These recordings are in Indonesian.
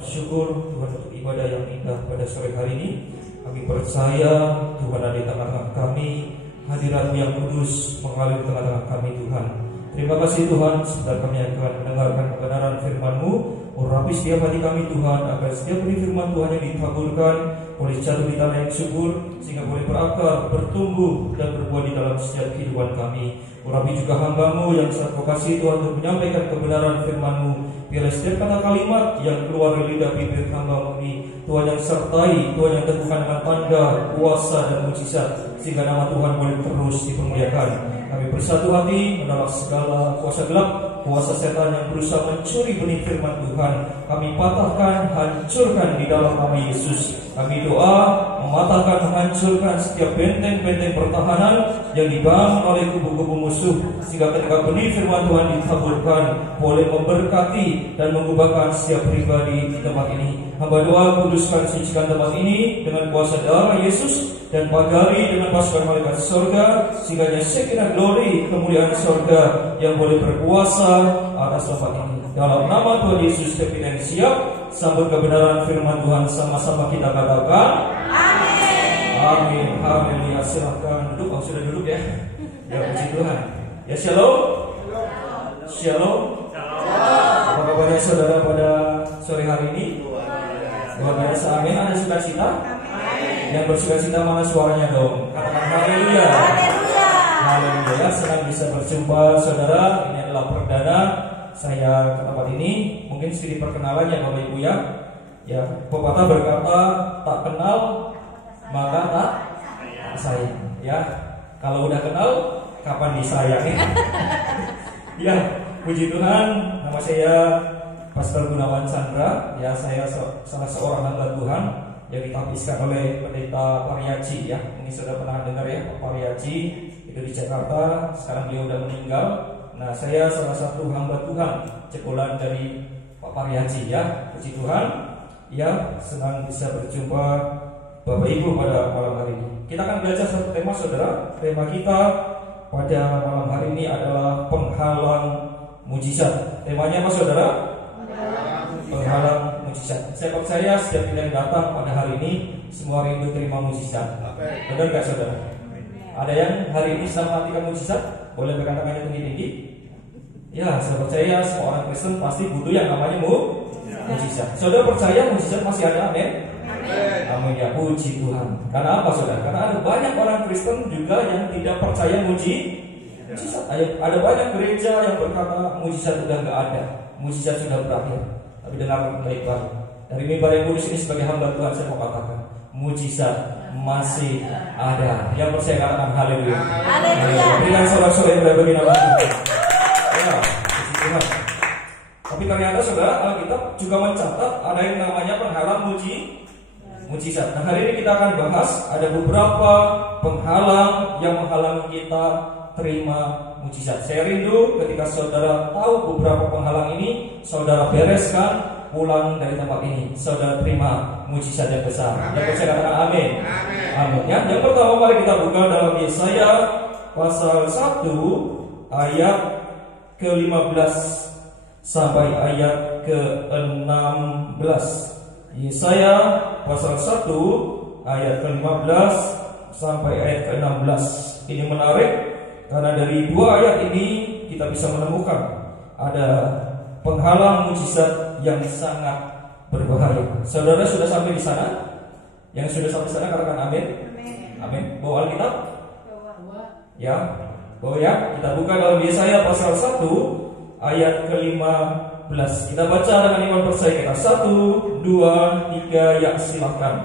Syukur Tuhan untuk ibadah yang indah pada sore hari ini. Kami percaya Tuhan ada di tengah-tengah kami, hadirat-Mu yang kudus mengalir di tengah-tengah kami Tuhan. Terima kasih Tuhan, sebentar kami akan mendengarkan kebenaran firman-Mu. Urapi setiap hati kami Tuhan, agar setiap benih firman Tuhan yang ditaburkan boleh jatuh di tanah yang subur, sehingga boleh berakar, bertumbuh dan berbuah di dalam setiap kehidupan kami. Urapi juga hamba-Mu yang sangat kasih Tuhan untuk menyampaikan kebenaran firman-Mu. Biarlah setiap kata kalimat yang keluar dari lidah bibir hamba-Mu ini, Tuhan yang sertai, Tuhan yang teguhkan dengan tanda, kuasa dan mujizat, sehingga nama Tuhan boleh terus dipermuliakan. Kami bersatu hati menolak segala kuasa gelap, kuasa setan yang berusaha mencuri benih firman Tuhan. Kami patahkan, hancurkan di dalam nama Yesus. Kami doa mematahkan, menghancurkan setiap benteng-benteng pertahanan yang dibangun oleh kubu-kubu musuh, sehingga ketika benih firman Tuhan ditaburkan boleh memberkati dan mengubahkan setiap pribadi di tempat ini. Hamba doa, kuduskan, sucikan tempat ini dengan kuasa darah Yesus, dan pagari dengan pasukan malaikat surga, sehingga sekinah glory, kemuliaan surga yang boleh berkuasa atas tempat ini. Dalam nama Tuhan Yesus, kita yang siap sambut kebenaran firman Tuhan, sama-sama kita katakan amin. Amin. Haleluya. Silahkan duduk. Sudah duduk ya. Ya, puji Tuhan. Ya, shalom. Shalom. Apa kabarnya saudara pada sore hari ini? Luar biasa. Amin. Ada sukacita? Yang bersukacita mana suaranya dong? Katakan haleluya. Haleluya. Senang bisa berjumpa saudara. Ini adalah perdana saya ke tempat ini. Mungkin sedikit perkenalan ya Bapak Ibu ya. Ya, pepatah berkata tak kenal maka tak sayang. Ya, kalau udah kenal kapan disayangi? Ya, puji Tuhan. Nama saya Pastor Gunawan Chandra. Ya, saya salah seorang hamba Tuhan yang ditapiskan oleh Pendeta Pariaji ya. Mungkin sudah pernah dengar ya, Pak Pariaji itu di Jakarta. Sekarang dia udah meninggal. Nah, saya salah satu hamba Tuhan cekulan dari Pak Pariaji ya. Puji Tuhan. Ya, senang bisa berjumpa Bapak Ibu pada malam hari ini. Kita akan belajar satu tema saudara. Tema kita pada malam hari ini adalah penghalang mujizat. Temanya apa saudara? Penghalang mujizat. Saya percaya setiap kita yang datang pada hari ini semua rindu terima mujizat. Benar gak saudara? Ada yang hari ini sedang menantikan mujizat? Boleh berkata tangannya tinggi-tinggi? Ya, saya percaya semua orang Kristen pasti butuh yang namanya mujizat. Saudara percaya mujizat masih ada? Amin. Amin ya, puji Tuhan. Karena apa saudara? Karena ada banyak orang Kristen juga yang tidak percaya mujizat. Ada banyak gereja yang berkata mujizat sudah nggak ada, mujizat sudah berakhir. Tapi dengar baik-baik. Dari mimbar yang kudus ini sebagai hamba Tuhan saya mau katakan, mujizat masih ada. Yang percaya katakan haleluya. Haleluya. Berikan sorak-sorak yang berbagi nama Tuhan. Ya, puji Tuhan. Tapi ternyata saudara, Alkitab juga mencatat ada yang namanya penghalang mujizat. Nah, hari ini kita akan bahas ada beberapa penghalang yang menghalangi kita terima mujizat. Saya rindu ketika saudara tahu beberapa penghalang ini, saudara bereskan, pulang dari tempat ini, saudara terima mujizat yang besar. Yang percaya katakan amin. Amin. Ya, yang pertama mari kita buka dalam Yesaya pasal 1 ayat ke-15 sampai ayat ke-16. Yesaya pasal 1 ayat ke-15 sampai ayat ke-16. Ini menarik karena dari dua ayat ini kita bisa menemukan ada penghalang mujizat yang sangat berbahaya. Saudara sudah sampai di sana? Yang sudah sampai sana katakan amin. Amin. Bawa Alkitab? Ya. Bawa ya. Kita buka dalam Yesaya pasal 1 ayat ke-15. Kita baca dengan iman percaya kita. 1, 2, 3, ya silahkan.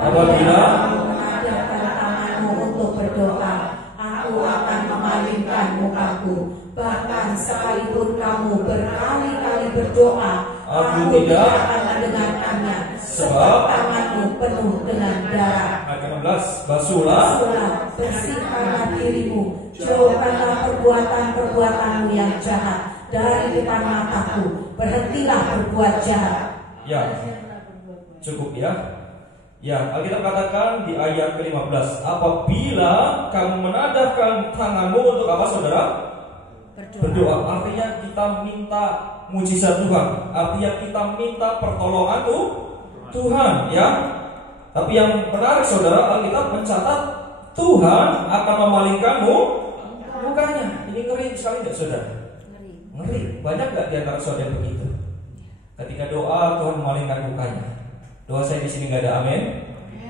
Apabila mengadakan tanganmu untuk berdoa, aku akan memalingkan mukaku. Bahkan sekalipun kamu berkali-kali berdoa, aku tidak akan mendengarkannya, sebab tanganmu penuh dengan darah. Ayat ke-16. Basuhlah, bersihkanlah dirimu, jauhkanlah perbuatan-perbuatanmu yang jahat dari depan mataku. Berhentilah berbuat jahat. Ya, cukup ya. Ya, Alkitab katakan di ayat ke-15, apabila kamu menadahkan tanganmu untuk apa saudara? berdoa. Artinya kita minta mujizat Tuhan, artinya kita minta pertolongan Tuhan, ya. Tapi yang menarik saudara, Alkitab mencatat Tuhan akan memalingkanmu mukanya. Ini ngeri sekali nggak saudara? Ngeri. Banyak nggak di antara saudara begitu? Ketika doa Tuhan memalingkan mukanya. Doa saya di sini nggak ada amin.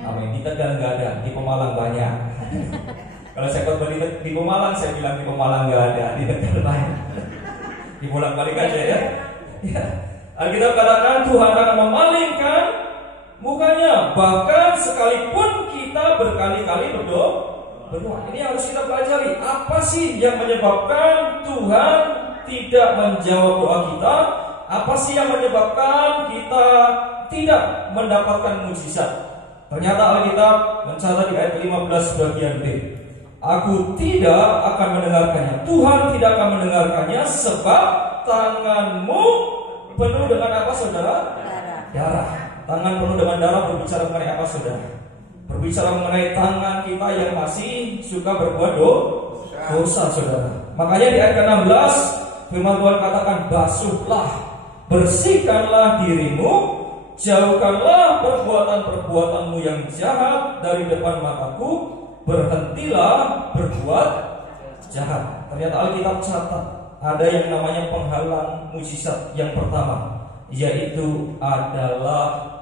Amin. Di Tegal nggak ada, di Pemalang banyak. Kalau saya khotbah di Pemalang, saya bilang di Pemalang nggak ada, di Tegal banyak. Dibolak-balik aja ya. Alkitab katakan Tuhan akan memalingkan mukanya, bahkan sekalipun kita berkali-kali berdoa. Ini harus kita pelajari. Apa sih yang menyebabkan Tuhan tidak menjawab doa kita? Apa sih yang menyebabkan kita tidak mendapatkan mujizat? Ternyata Alkitab mencatat di ayat 15 bagian B, aku tidak akan mendengarkannya. Tuhan tidak akan mendengarkannya sebab tanganmu penuh dengan apa saudara? Darah. Tangan penuh dengan darah berbicara mengenai apa saudara? Berbicara mengenai tangan kita yang masih suka berbuat dosa saudara. Makanya di ayat 16 firman Tuhan katakan, basuhlah, bersihkanlah dirimu, jauhkanlah perbuatan-perbuatanmu yang jahat dari depan mataku, berhentilah berbuat jahat. Ternyata Alkitab catat ada yang namanya penghalang mujizat yang pertama, yaitu adalah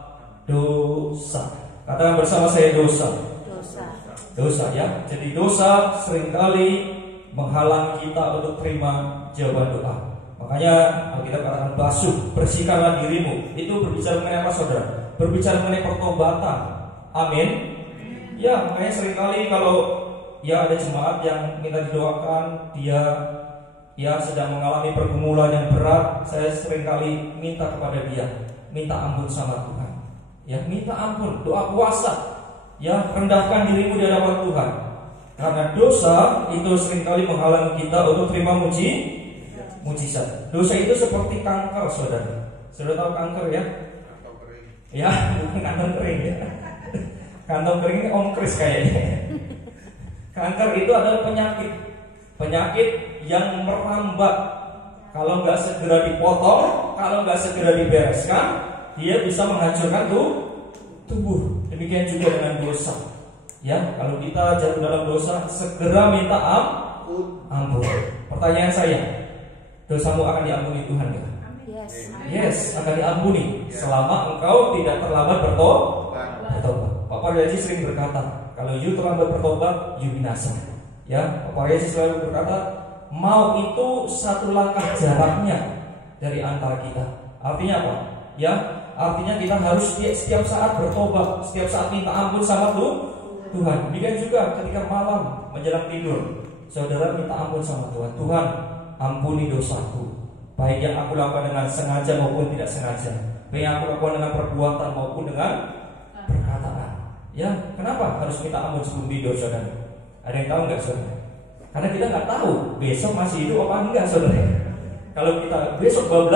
dosa. Katakan bersama saya, dosa. Dosa ya. Jadi dosa seringkali menghalang kita untuk terima jawaban doa. Makanya Alkitab katakan basuh, bersihkanlah dirimu. Itu berbicara mengenai apa saudara? Berbicara mengenai pertobatan. Amin. Ya, makanya seringkali kalau ya ada jemaat yang minta didoakan, dia sedang mengalami pergumulan yang berat, saya seringkali minta kepada dia, minta ampun sama Tuhan. Ya, minta ampun, doa puasa. Ya, rendahkan dirimu di hadapan Tuhan. Karena dosa itu seringkali menghalangi kita untuk terima mujizat. Dosa itu seperti kanker, saudara. Saudara tahu kanker ya? Ya, bukan kantong kering ya. Kantong kering ini Om Kris kayaknya. Kanker itu adalah penyakit yang merambat. Kalau nggak segera dipotong, kalau nggak segera dibereskan, dia bisa menghancurkan tubuh. Demikian juga dengan dosa. Ya, kalau kita jatuh dalam dosa, segera minta ampun. Pertanyaan saya, dosamu akan diampuni Tuhan ya? Yes, akan diampuni selama engkau tidak terlambat bertobat. Bapak Rezi sering berkata, kalau you terlambat bertobat, you binasa. Ya, Bapak Rezi selalu berkata, mau itu satu langkah jaraknya dari antara kita. Artinya apa? Ya, artinya kita harus setiap saat bertobat, setiap saat minta ampun sama Tuhan. Demikian juga ketika malam menjelang tidur, saudara minta ampun sama Tuhan. Tuhan, ampuni dosaku, baik yang aku lakukan dengan sengaja maupun tidak sengaja, baik yang aku lakukan dengan perbuatan maupun dengan perkataan. Ya, kenapa harus minta ampun sebelum tidur, saudara? Ada yang tahu nggak, saudara? Karena kita nggak tahu besok masih hidup apa enggak, saudara. Kalau kita besok 12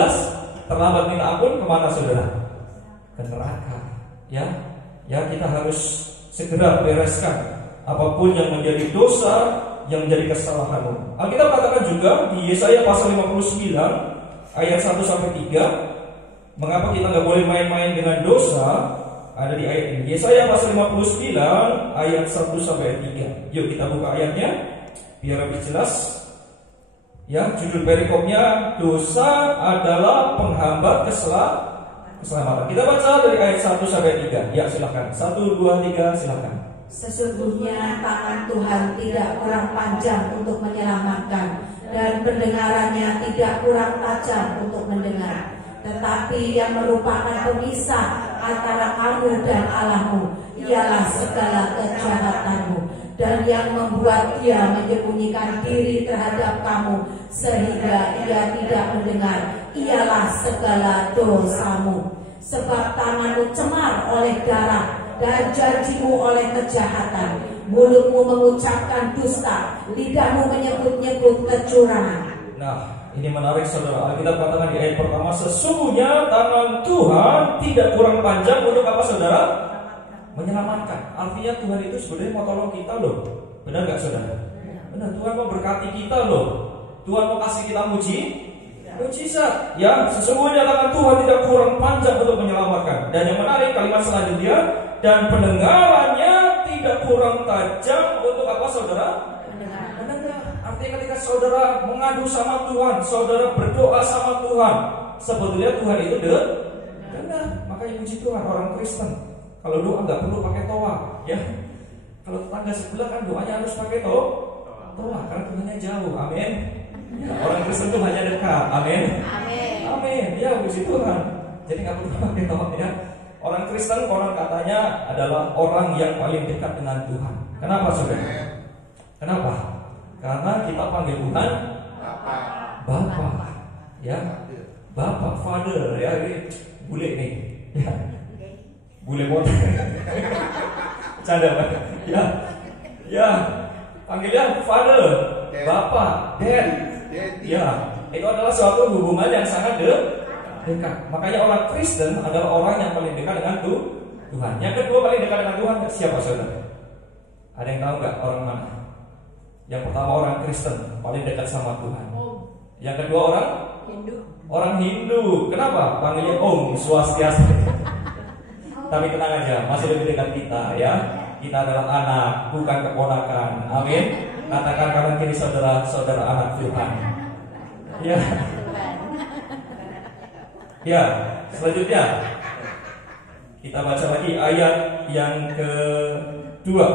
terlambat minta ampun, kemana saudara? Ke neraka. Ya, kita harus segera bereskan apapun yang menjadi dosa, yang menjadi kesalahanmu. Alkitab katakan juga di Yesaya pasal 59 ayat 1 sampai 3, mengapa kita nggak boleh main-main dengan dosa? Ada di ayat ini. Yesaya pasal 59 ayat 1 sampai 3. Yuk kita buka ayatnya biar lebih jelas. Ya, judul perikopnya, dosa adalah penghambat keselamatan. Kita baca dari ayat 1 sampai 3. Ya, silakan. 1, 2, 3, silakan. Sesungguhnya tangan Tuhan tidak kurang panjang untuk menyelamatkan, dan pendengarannya tidak kurang tajam untuk mendengar. Tetapi yang merupakan pemisah antara kamu dan Allahmu ialah segala kejahatanmu, dan yang membuat dia menyembunyikan diri terhadap kamu sehingga ia tidak mendengar ialah segala dosamu. Sebab tanganmu cemar oleh darah dan janjimu oleh kejahatan. Mulutmu mengucapkan dusta, lidahmu menyebut-nyebut kecurangan. Nah, ini menarik saudara. Alkitab katakan di ayat pertama, sesungguhnya tangan Tuhan tidak kurang panjang untuk apa saudara? Menyelamatkan. Artinya Tuhan itu sebenarnya mau tolong kita loh. Benar gak saudara? Benar, Tuhan mau berkati kita loh. Tuhan mau kasih kita mujizat. Ya, sesungguhnya tangan Tuhan tidak kurang panjang untuk menyelamatkan. Dan yang menarik kalimat selanjutnya, dan pendengarannya tidak kurang tajam untuk apa, saudara? Mendengar. Artinya ketika saudara mengadu sama Tuhan, saudara berdoa sama Tuhan, sebetulnya Tuhan itu dengar. Makanya puji Tuhan orang Kristen kalau doa nggak perlu pakai toa, ya. Kalau tetangga sebelah kan doanya harus pakai toa karena Tuhannya jauh. Amin. Ya, orang Kristen itu hanya dekat. Amin. Ya, puji Tuhan. Jadi nggak perlu pakai toa, ya. Orang Kristen konon katanya adalah orang yang paling dekat dengan Tuhan. Kenapa, saudara? Kenapa? Karena kita panggil Tuhan Bapa. Ya, Bapak, Father, ya, ini bule nih, ya, bule motor, canda banget, ya, panggilnya Father, Bapak, Dad, ya, itu adalah suatu hubungan yang sangat dekat. Makanya orang Kristen adalah orang yang paling dekat dengan Tuhan. Yang kedua paling dekat dengan Tuhan siapa, saudara? Ada yang tahu nggak orang mana? Yang pertama orang Kristen paling dekat sama Tuhan. Yang kedua orang Hindu. Kenapa? Panggilnya Om Swastiastu. Tapi tenang aja, masih lebih dekat kita, ya. Kita adalah anak, bukan keponakan. Amin. Katakan kanan kiri saudara anak Tuhan. Ya. Ya, selanjutnya kita baca lagi ayat yang kedua.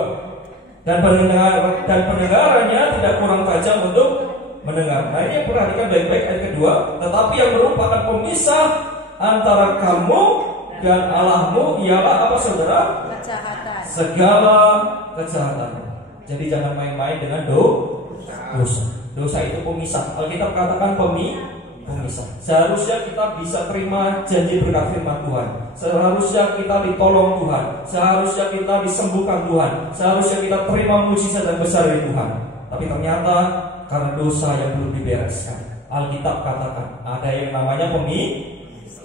Dan pendengarannya tidak kurang tajam untuk mendengar. Nah, ini perhatikan baik-baik ayat kedua. Tetapi yang merupakan pemisah antara kamu dan Allahmu ialah apa, saudara? Kejahatan. Segala kejahatan. Jadi jangan main-main dengan dosa. Dosa itu pemisah. Alkitab katakan pemisah. Seharusnya kita bisa terima janji berkat firman Tuhan. Seharusnya kita ditolong Tuhan. Seharusnya kita disembuhkan Tuhan. Seharusnya kita terima mujizat dan besar dari Tuhan. Tapi ternyata karena dosa yang belum dibereskan, Alkitab katakan ada yang namanya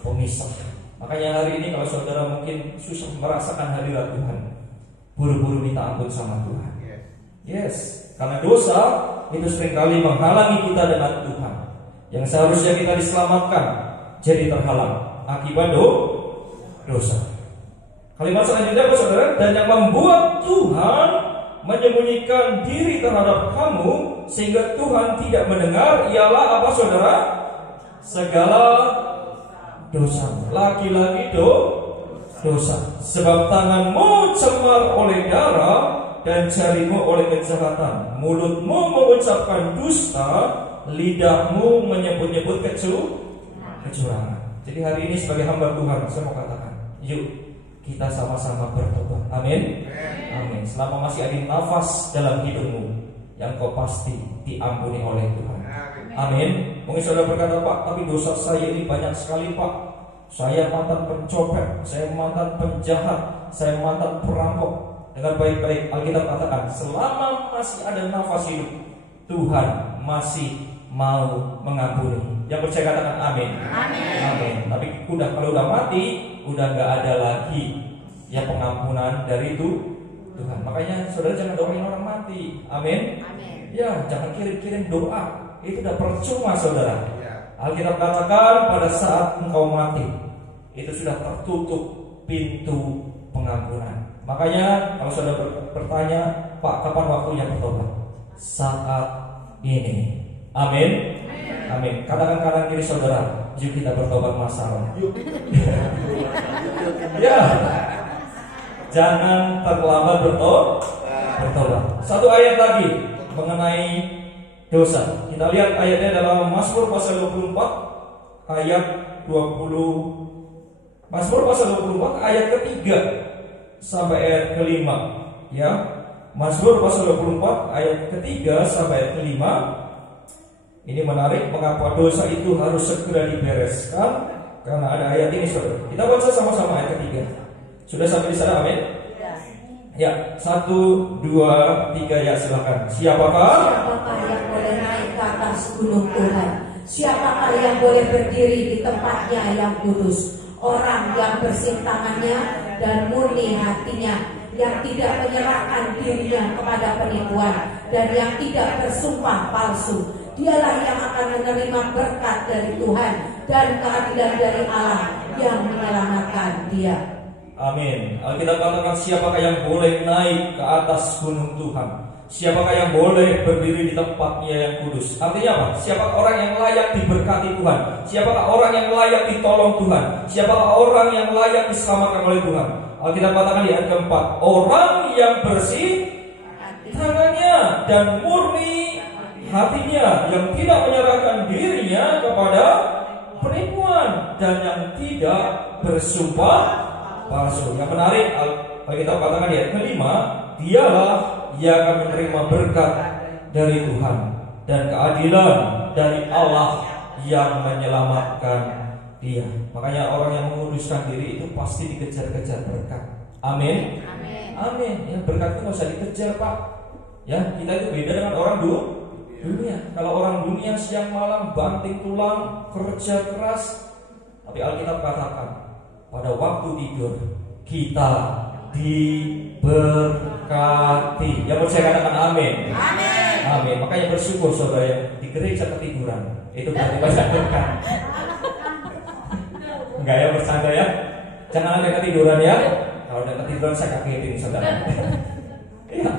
pemisah. Makanya hari ini kalau saudara mungkin susah merasakan hadirat Tuhan, buru-buru minta ampun sama Tuhan. Yes, karena dosa itu seringkali menghalangi kita dengan Tuhan. Yang seharusnya kita diselamatkan jadi terhalang akibat dosa. Kalimat selanjutnya, saudara, dan yang membuat Tuhan menyembunyikan diri terhadap kamu sehingga Tuhan tidak mendengar ialah apa, saudara? Segala dosa. Lagi-lagi dosa. Sebab tanganmu cemar oleh darah dan jarimu oleh kejahatan. Mulutmu mengucapkan dusta, lidahmu menyebut-nyebut kecurangan. Jadi hari ini sebagai hamba Tuhan, saya mau katakan, yuk kita sama-sama bertobat. Amin. Amin. Selama masih ada nafas dalam hidupmu, yang kau pasti diampuni oleh Tuhan. Amin. Mungkin saudara berkata, Pak, tapi dosa saya ini banyak sekali, Pak. Saya mantan pencopet, saya mantan penjahat, saya mantan perampok. Dengan baik-baik Alkitab katakan, selama masih ada nafas hidup, Tuhan masih mau mengampuni. Yang percaya katakan amin. Amin. Tapi kalau udah mati, udah nggak ada lagi ya pengampunan dari itu Tuhan. Makanya saudara jangan doain orang mati. Amin. Ya, jangan kirim-kirim doa. Itu udah percuma, saudara. Alkitab katakan pada saat engkau mati, itu sudah tertutup pintu pengampunan. Makanya kalau saudara bertanya, Pak, kapan waktunya bertobat? Saat ini. Amin. Amin. Katakan kanan kiri saudara, yuk kita bertobat masalah. Ya. Jangan terlambat bertobat. Satu ayat lagi mengenai dosa. Kita lihat ayatnya dalam Mazmur pasal 24 ayat 20. Mazmur pasal 24 ayat ketiga sampai ayat kelima. Ya. Mazmur pasal 24 ayat ketiga sampai ayat kelima. Ini menarik, mengapa dosa itu harus segera dibereskan? Karena ada ayat ini, saudara. Kita baca sama-sama ayat ketiga. Sudah sampai di sana, amin? Ya, 1, 2, 3, ya silakan. Siapakah yang boleh naik ke atas gunung Tuhan? Siapakah yang boleh berdiri di tempatnya yang kudus? Orang yang bersih tangannya dan murni hatinya, yang tidak menyerahkan dirinya kepada penipuan dan yang tidak bersumpah palsu, dialah yang akan menerima berkat dari Tuhan dan keadilan dari Allah yang menyelamatkan dia. Amin. Alkitab katakan, siapakah yang boleh naik ke atas gunung Tuhan? Siapakah yang boleh berdiri di tempatnya yang kudus? Artinya apa? Siapakah orang yang layak diberkati Tuhan? Siapakah orang yang layak ditolong Tuhan? Siapakah orang yang layak diselamatkan oleh Tuhan? Alkitab katakan di ayat keempat, orang yang bersih tangannya dan murni hatinya, yang tidak menyerahkan dirinya kepada penipuan dan yang tidak bersumpah palsu. Yang menarik, Alkitab katakan di ayat kelima, dialah yang akan menerima berkat dari Tuhan dan keadilan dari Allah yang menyelamatkan dia. Makanya orang yang menguduskan diri itu pasti dikejar-kejar berkat. Amin. Amin. Ya, berkat itu nggak usah dikejar, Pak. Ya, kita itu beda dengan orang dunia. Kalau orang dunia siang malam banting tulang, kerja keras, tapi Alkitab katakan pada waktu tidur kita diberkati. Yang percaya katakan amin. Amin. Amin. Makanya bersyukur saudara yang di gereja ketiduran. Itu berarti banyak berkat. Enggak ya, bercanda ya. Jangan sampai ketiduran ya. Kalau udah ketiduran saya kagetin saudara. Iya.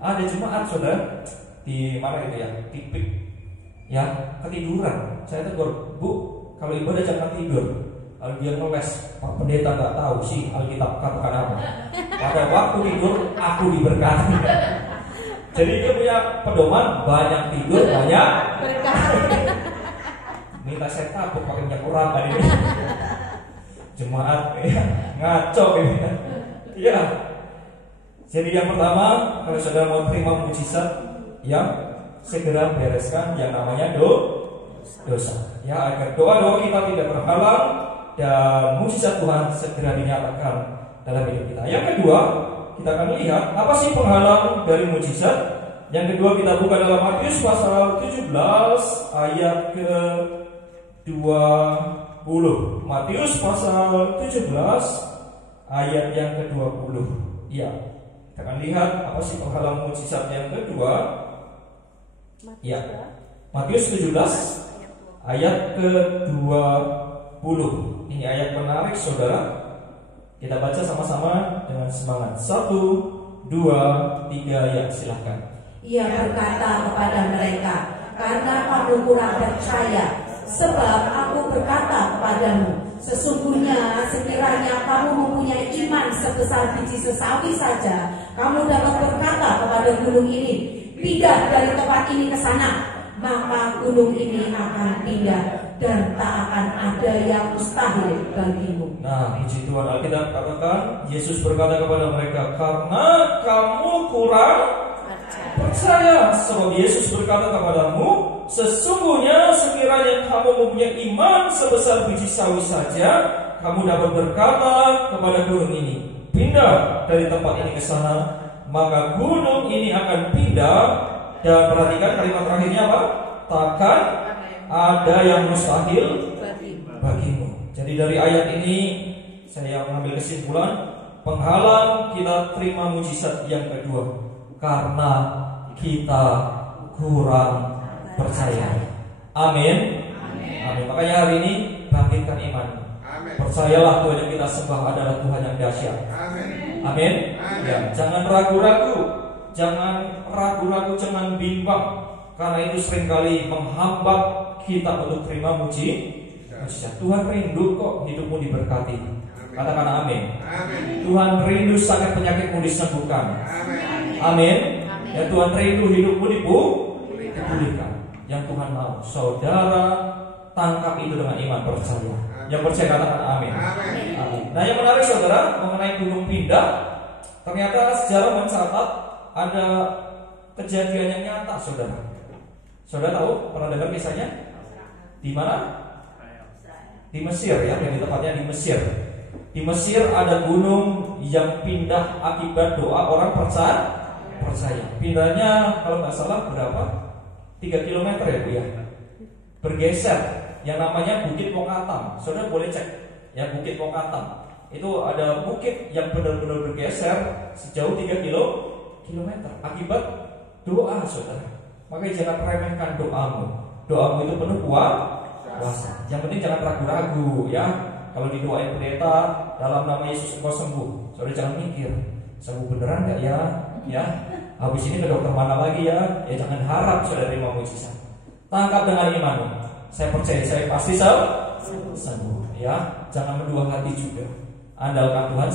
Ada jemaat saudara di mana itu ya? Tipik. Ya, ketiduran. Saya tegur, Bu, kalau ibadah jangan tidur. Kalau dia ngeles, Pak Pendeta nggak tahu sih Alkitab katakan apa. Pada waktu tidur aku diberkati. Jadi dia punya pedoman, banyak tidur banyak berkat. Minta saya takut pakai minyak urapan ini. Jemaat ya, ngaco ini. Iya. Jadi yang pertama, kalau saudara mau terima mujizat, yang segera bereskan yang namanya dosa. Ya, agar doa-doa kita tidak terhalang dan mujizat Tuhan segera dinyatakan dalam hidup kita. Yang kedua, kita akan lihat apa sih penghalang dari mujizat. Yang kedua kita buka dalam Matius pasal 17 ayat ke-20. Matius pasal 17 ayat yang ke-20. Ya, kita akan lihat apa sih penghalang mujizat yang kedua. Ya, Matius 17 ayat ke-20. Ini ayat menarik saudara. Kita baca sama-sama dengan semangat. 1, 2, 3 ya, silahkan. Ia berkata kepada mereka, karena kamu kurang percaya, sebab aku berkata kepadamu, sesungguhnya sekiranya kamu mempunyai iman sebesar biji sesawi saja, kamu dapat berkata kepada gunung ini, pindah dari tempat ini ke sana, maka gunung ini akan pindah dan tak akan ada yang mustahil bagimu. Nah, puji Tuhan. Alkitab katakan Yesus berkata kepada mereka, karena kamu kurang percaya. Sebab Yesus berkata kepadamu, sesungguhnya sekiranya kamu mempunyai iman sebesar biji sawi saja, kamu dapat berkata kepada gunung ini, pindah dari tempat ini ke sana, maka gunung ini akan pindah. Dan perhatikan kalimat terakhirnya apa? Takkan ada yang mustahil bagimu. Jadi dari ayat ini saya mengambil kesimpulan, penghalang kita terima mujizat yang kedua karena kita kurang percaya. Amin. Amin. Makanya hari ini bangkitkan iman. Percayalah Tuhan yang kita sembah adalah Tuhan yang dahsyat. Amin. Ya, jangan ragu-ragu. Jangan ragu-ragu, jangan bimbang, karena itu seringkali menghambat kita untuk terima mujizat. Tuhan rindu kok hidupmu diberkati. Katakan amin. Tuhan rindu sakit penyakitmu disembuhkan. Amin. Ya, Tuhan rindu hidupmu dipulihkan. Yang Tuhan mau saudara tangkap itu dengan iman percaya. Yang percaya katakan amin. Amin. Nah, yang menarik saudara mengenai gunung pindah, ternyata sejarah mencatat ada kejadian yang nyata, saudara. Saudara tahu, pernah dengar kisahnya? Di mana? Di Mesir ya, yang tepatnya di Mesir. Di Mesir ada gunung yang pindah akibat doa orang percaya. Pindahnya kalau nggak salah berapa? 3 km ya Bu ya. Bergeser, yang namanya Bukit Pokatam. Saudara boleh cek ya, Bukit Pokatam. Itu ada bukit yang benar-benar bergeser sejauh 3 kilometer akibat doa saudara. Makanya jangan remehkan doamu. Doamu itu penuh kuasa. Yang penting jangan ragu-ragu ya. Kalau didoain pendeta dalam nama Yesus engkau sembuh, saudara jangan mikir sembuh beneran nggak ya? Ya, habis ini ke dokter mana lagi ya? Ya jangan harap saudara terima mujizat. Tangkap dengan iman. Saya percaya, saya pasti sembuh. Ya, jangan berdua hati juga. Andalkan Tuhan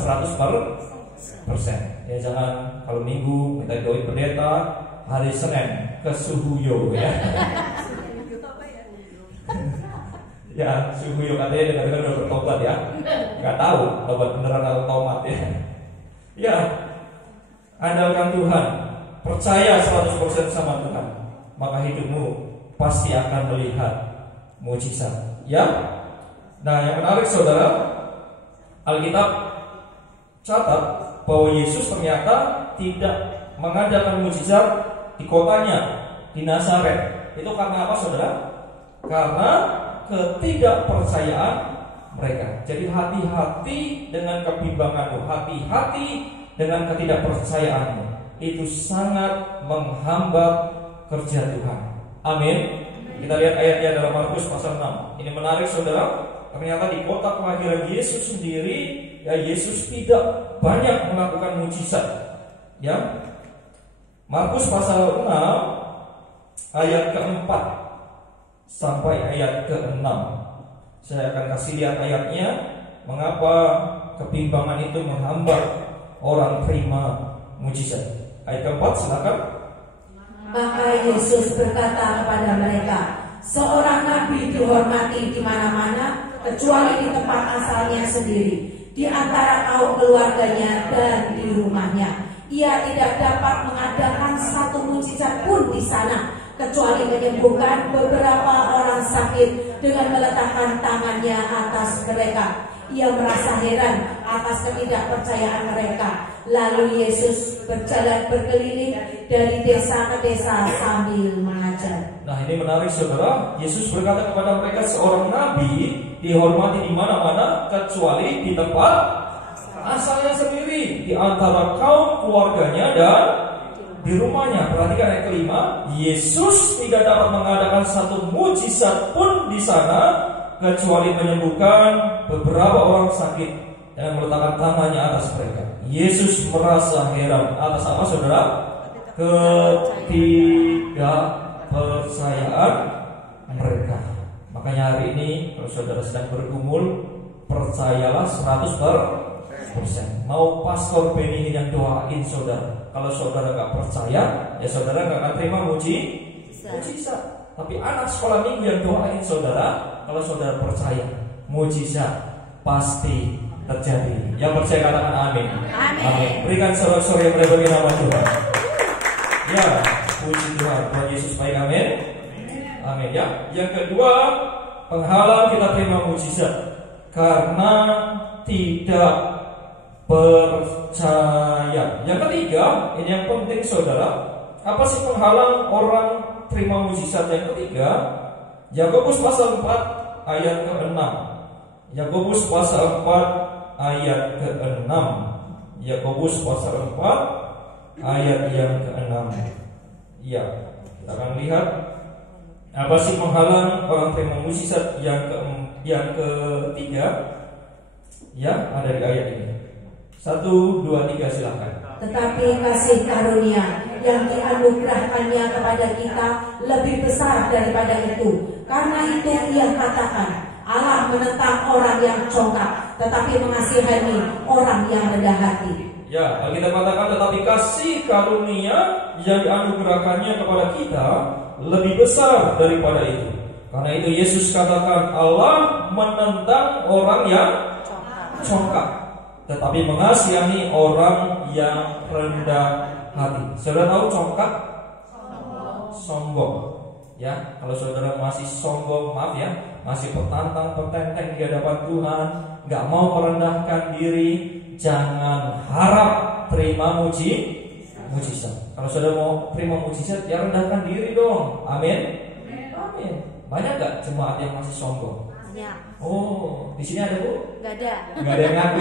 100%. Ya jangan kalau minggu minta doain pendeta, hari Senin ke Suhuyo ya. Ya, Suhuyo katanya dengar-dengar udah bertobat ya. Nggak tahu tobat beneran atau tomat ya. Ya, andalkan Tuhan, percaya 100% sama Tuhan, maka hidupmu pasti akan melihat mujizat. Ya. Nah, yang menarik saudara, Alkitab catat bahwa Yesus ternyata tidak mengadakan mujizat di kotanya, di Nazaret. Itu karena apa saudara? Karena ketidakpercayaan mereka. Jadi hati-hati dengan kebimbanganmu, hati-hati dengan ketidakpercayaanmu. Itu sangat menghambat kerja Tuhan. Amin. Kita lihat ayatnya dalam Markus pasal 6. Ini menarik saudara. Ternyata di kota kelahiran Yesus sendiri, ya Yesus tidak banyak melakukan mujizat. Ya. Markus pasal 6 ayat ke-4 sampai ayat ke-6. Saya akan kasih lihat ayatnya, mengapa kebimbangan itu menghambat orang terima mujizat. Ayat ke-4 silakan. Maka Yesus berkata kepada mereka, seorang nabi dihormati di mana-mana kecuali di tempat asalnya sendiri, di antara kaum keluarganya dan di rumahnya. Ia tidak dapat mengadakan satu mujizat pun di sana, kecuali menyembuhkan beberapa orang sakit dengan meletakkan tangannya atas mereka. Ia merasa heran atas ketidakpercayaan mereka. Lalu Yesus berjalan berkeliling dari desa ke desa sambil mengajar. Nah, ini menarik saudara. Yesus berkata kepada mereka, seorang nabi dihormati di mana-mana kecuali di tempat asalnya sendiri, di antara kaum keluarganya dan di rumahnya. Perhatikan ayat kelima, Yesus tidak dapat mengadakan satu mujizat pun di sana kecuali menyembuhkan beberapa orang sakit dan meletakkan tangannya atas mereka. Yesus merasa heran atas apa saudara? Ketidakpercayaan mereka. Makanya hari ini kalau saudara sedang bergumul, percayalah 100%. Mau Pastor Benny yang doain saudara, kalau saudara gak percaya, ya saudara gak akan terima mujizat. Tapi anak sekolah minggu yang doain saudara, kalau saudara percaya, mujizat pasti terjadi. Yang percaya katakan amin. Amin. Berikan sorak-sorai yang bagi nama Tuhan. Ya, puji Tuhan. Tuhan Yesus baik, amin. Amin ya. Yang kedua, penghalang kita terima mujizat karena tidak percaya. Yang ketiga, ini yang penting saudara. Apa sih penghalang orang terima mujizat? Yang ketiga, Yakobus pasal 4 ayat ke-6. Yakobus pasal 4 ayat ke-6. Yakobus pasal 4 ayat yang ke-6. Ya, kita akan lihat apa sih penghalang orang terima mujizat yang ketiga. Ya, ada di ayat ini. 1, 2, 3 silakan. Tetapi kasih karunia yang dianugerahkannya kepada kita lebih besar daripada itu. Karena itu ia katakan, Allah menentang orang yang congkak, tetapi mengasihani orang yang rendah hati. Ya, kita katakan tetapi kasih karunia yang dianugerahkannya kepada kita lebih besar daripada itu. Karena itu Yesus katakan Allah menentang orang yang congkak, tetapi mengasihani orang yang rendah hati. Saudara tahu congkak? Sombong. Ya, kalau saudara masih sombong, maaf ya, masih petantang petenteng di hadapan Tuhan, nggak mau merendahkan diri, jangan harap terima mujizat. Kalau saudara mau terima mujizat, ya rendahkan diri dong. Amin. Amin. Banyak nggak jemaat yang masih sombong? Banyak. Oh, di sini ada Bu? Nggak ada. Nggak ada yang ngaku.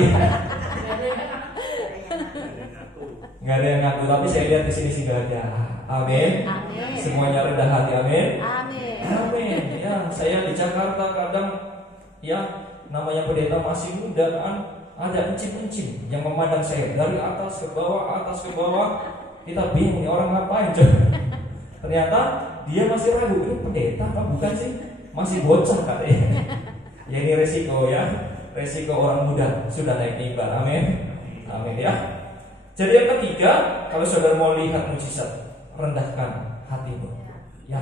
Nggak ada yang ngaku, tapi saya lihat di sini sih nggak ada. Amin. Amin. Semuanya rendah hati. Amin. Amin. Amin. saya. Saya di Jakarta kadang ya namanya pendeta masih muda kan, ada encim-encim yang memandang saya dari atas ke bawah, atas ke bawah. Kita bingung nih orang ngapain coba. Ternyata dia masih ragu, ini pendeta apa bukan sih? Masih bocah katanya. Ya ini resiko ya, resiko orang muda sudah naik ibadah. Amin, amin ya. Jadi yang ketiga, kalau saudara mau lihat mujizat, rendahkan hatimu. Ya,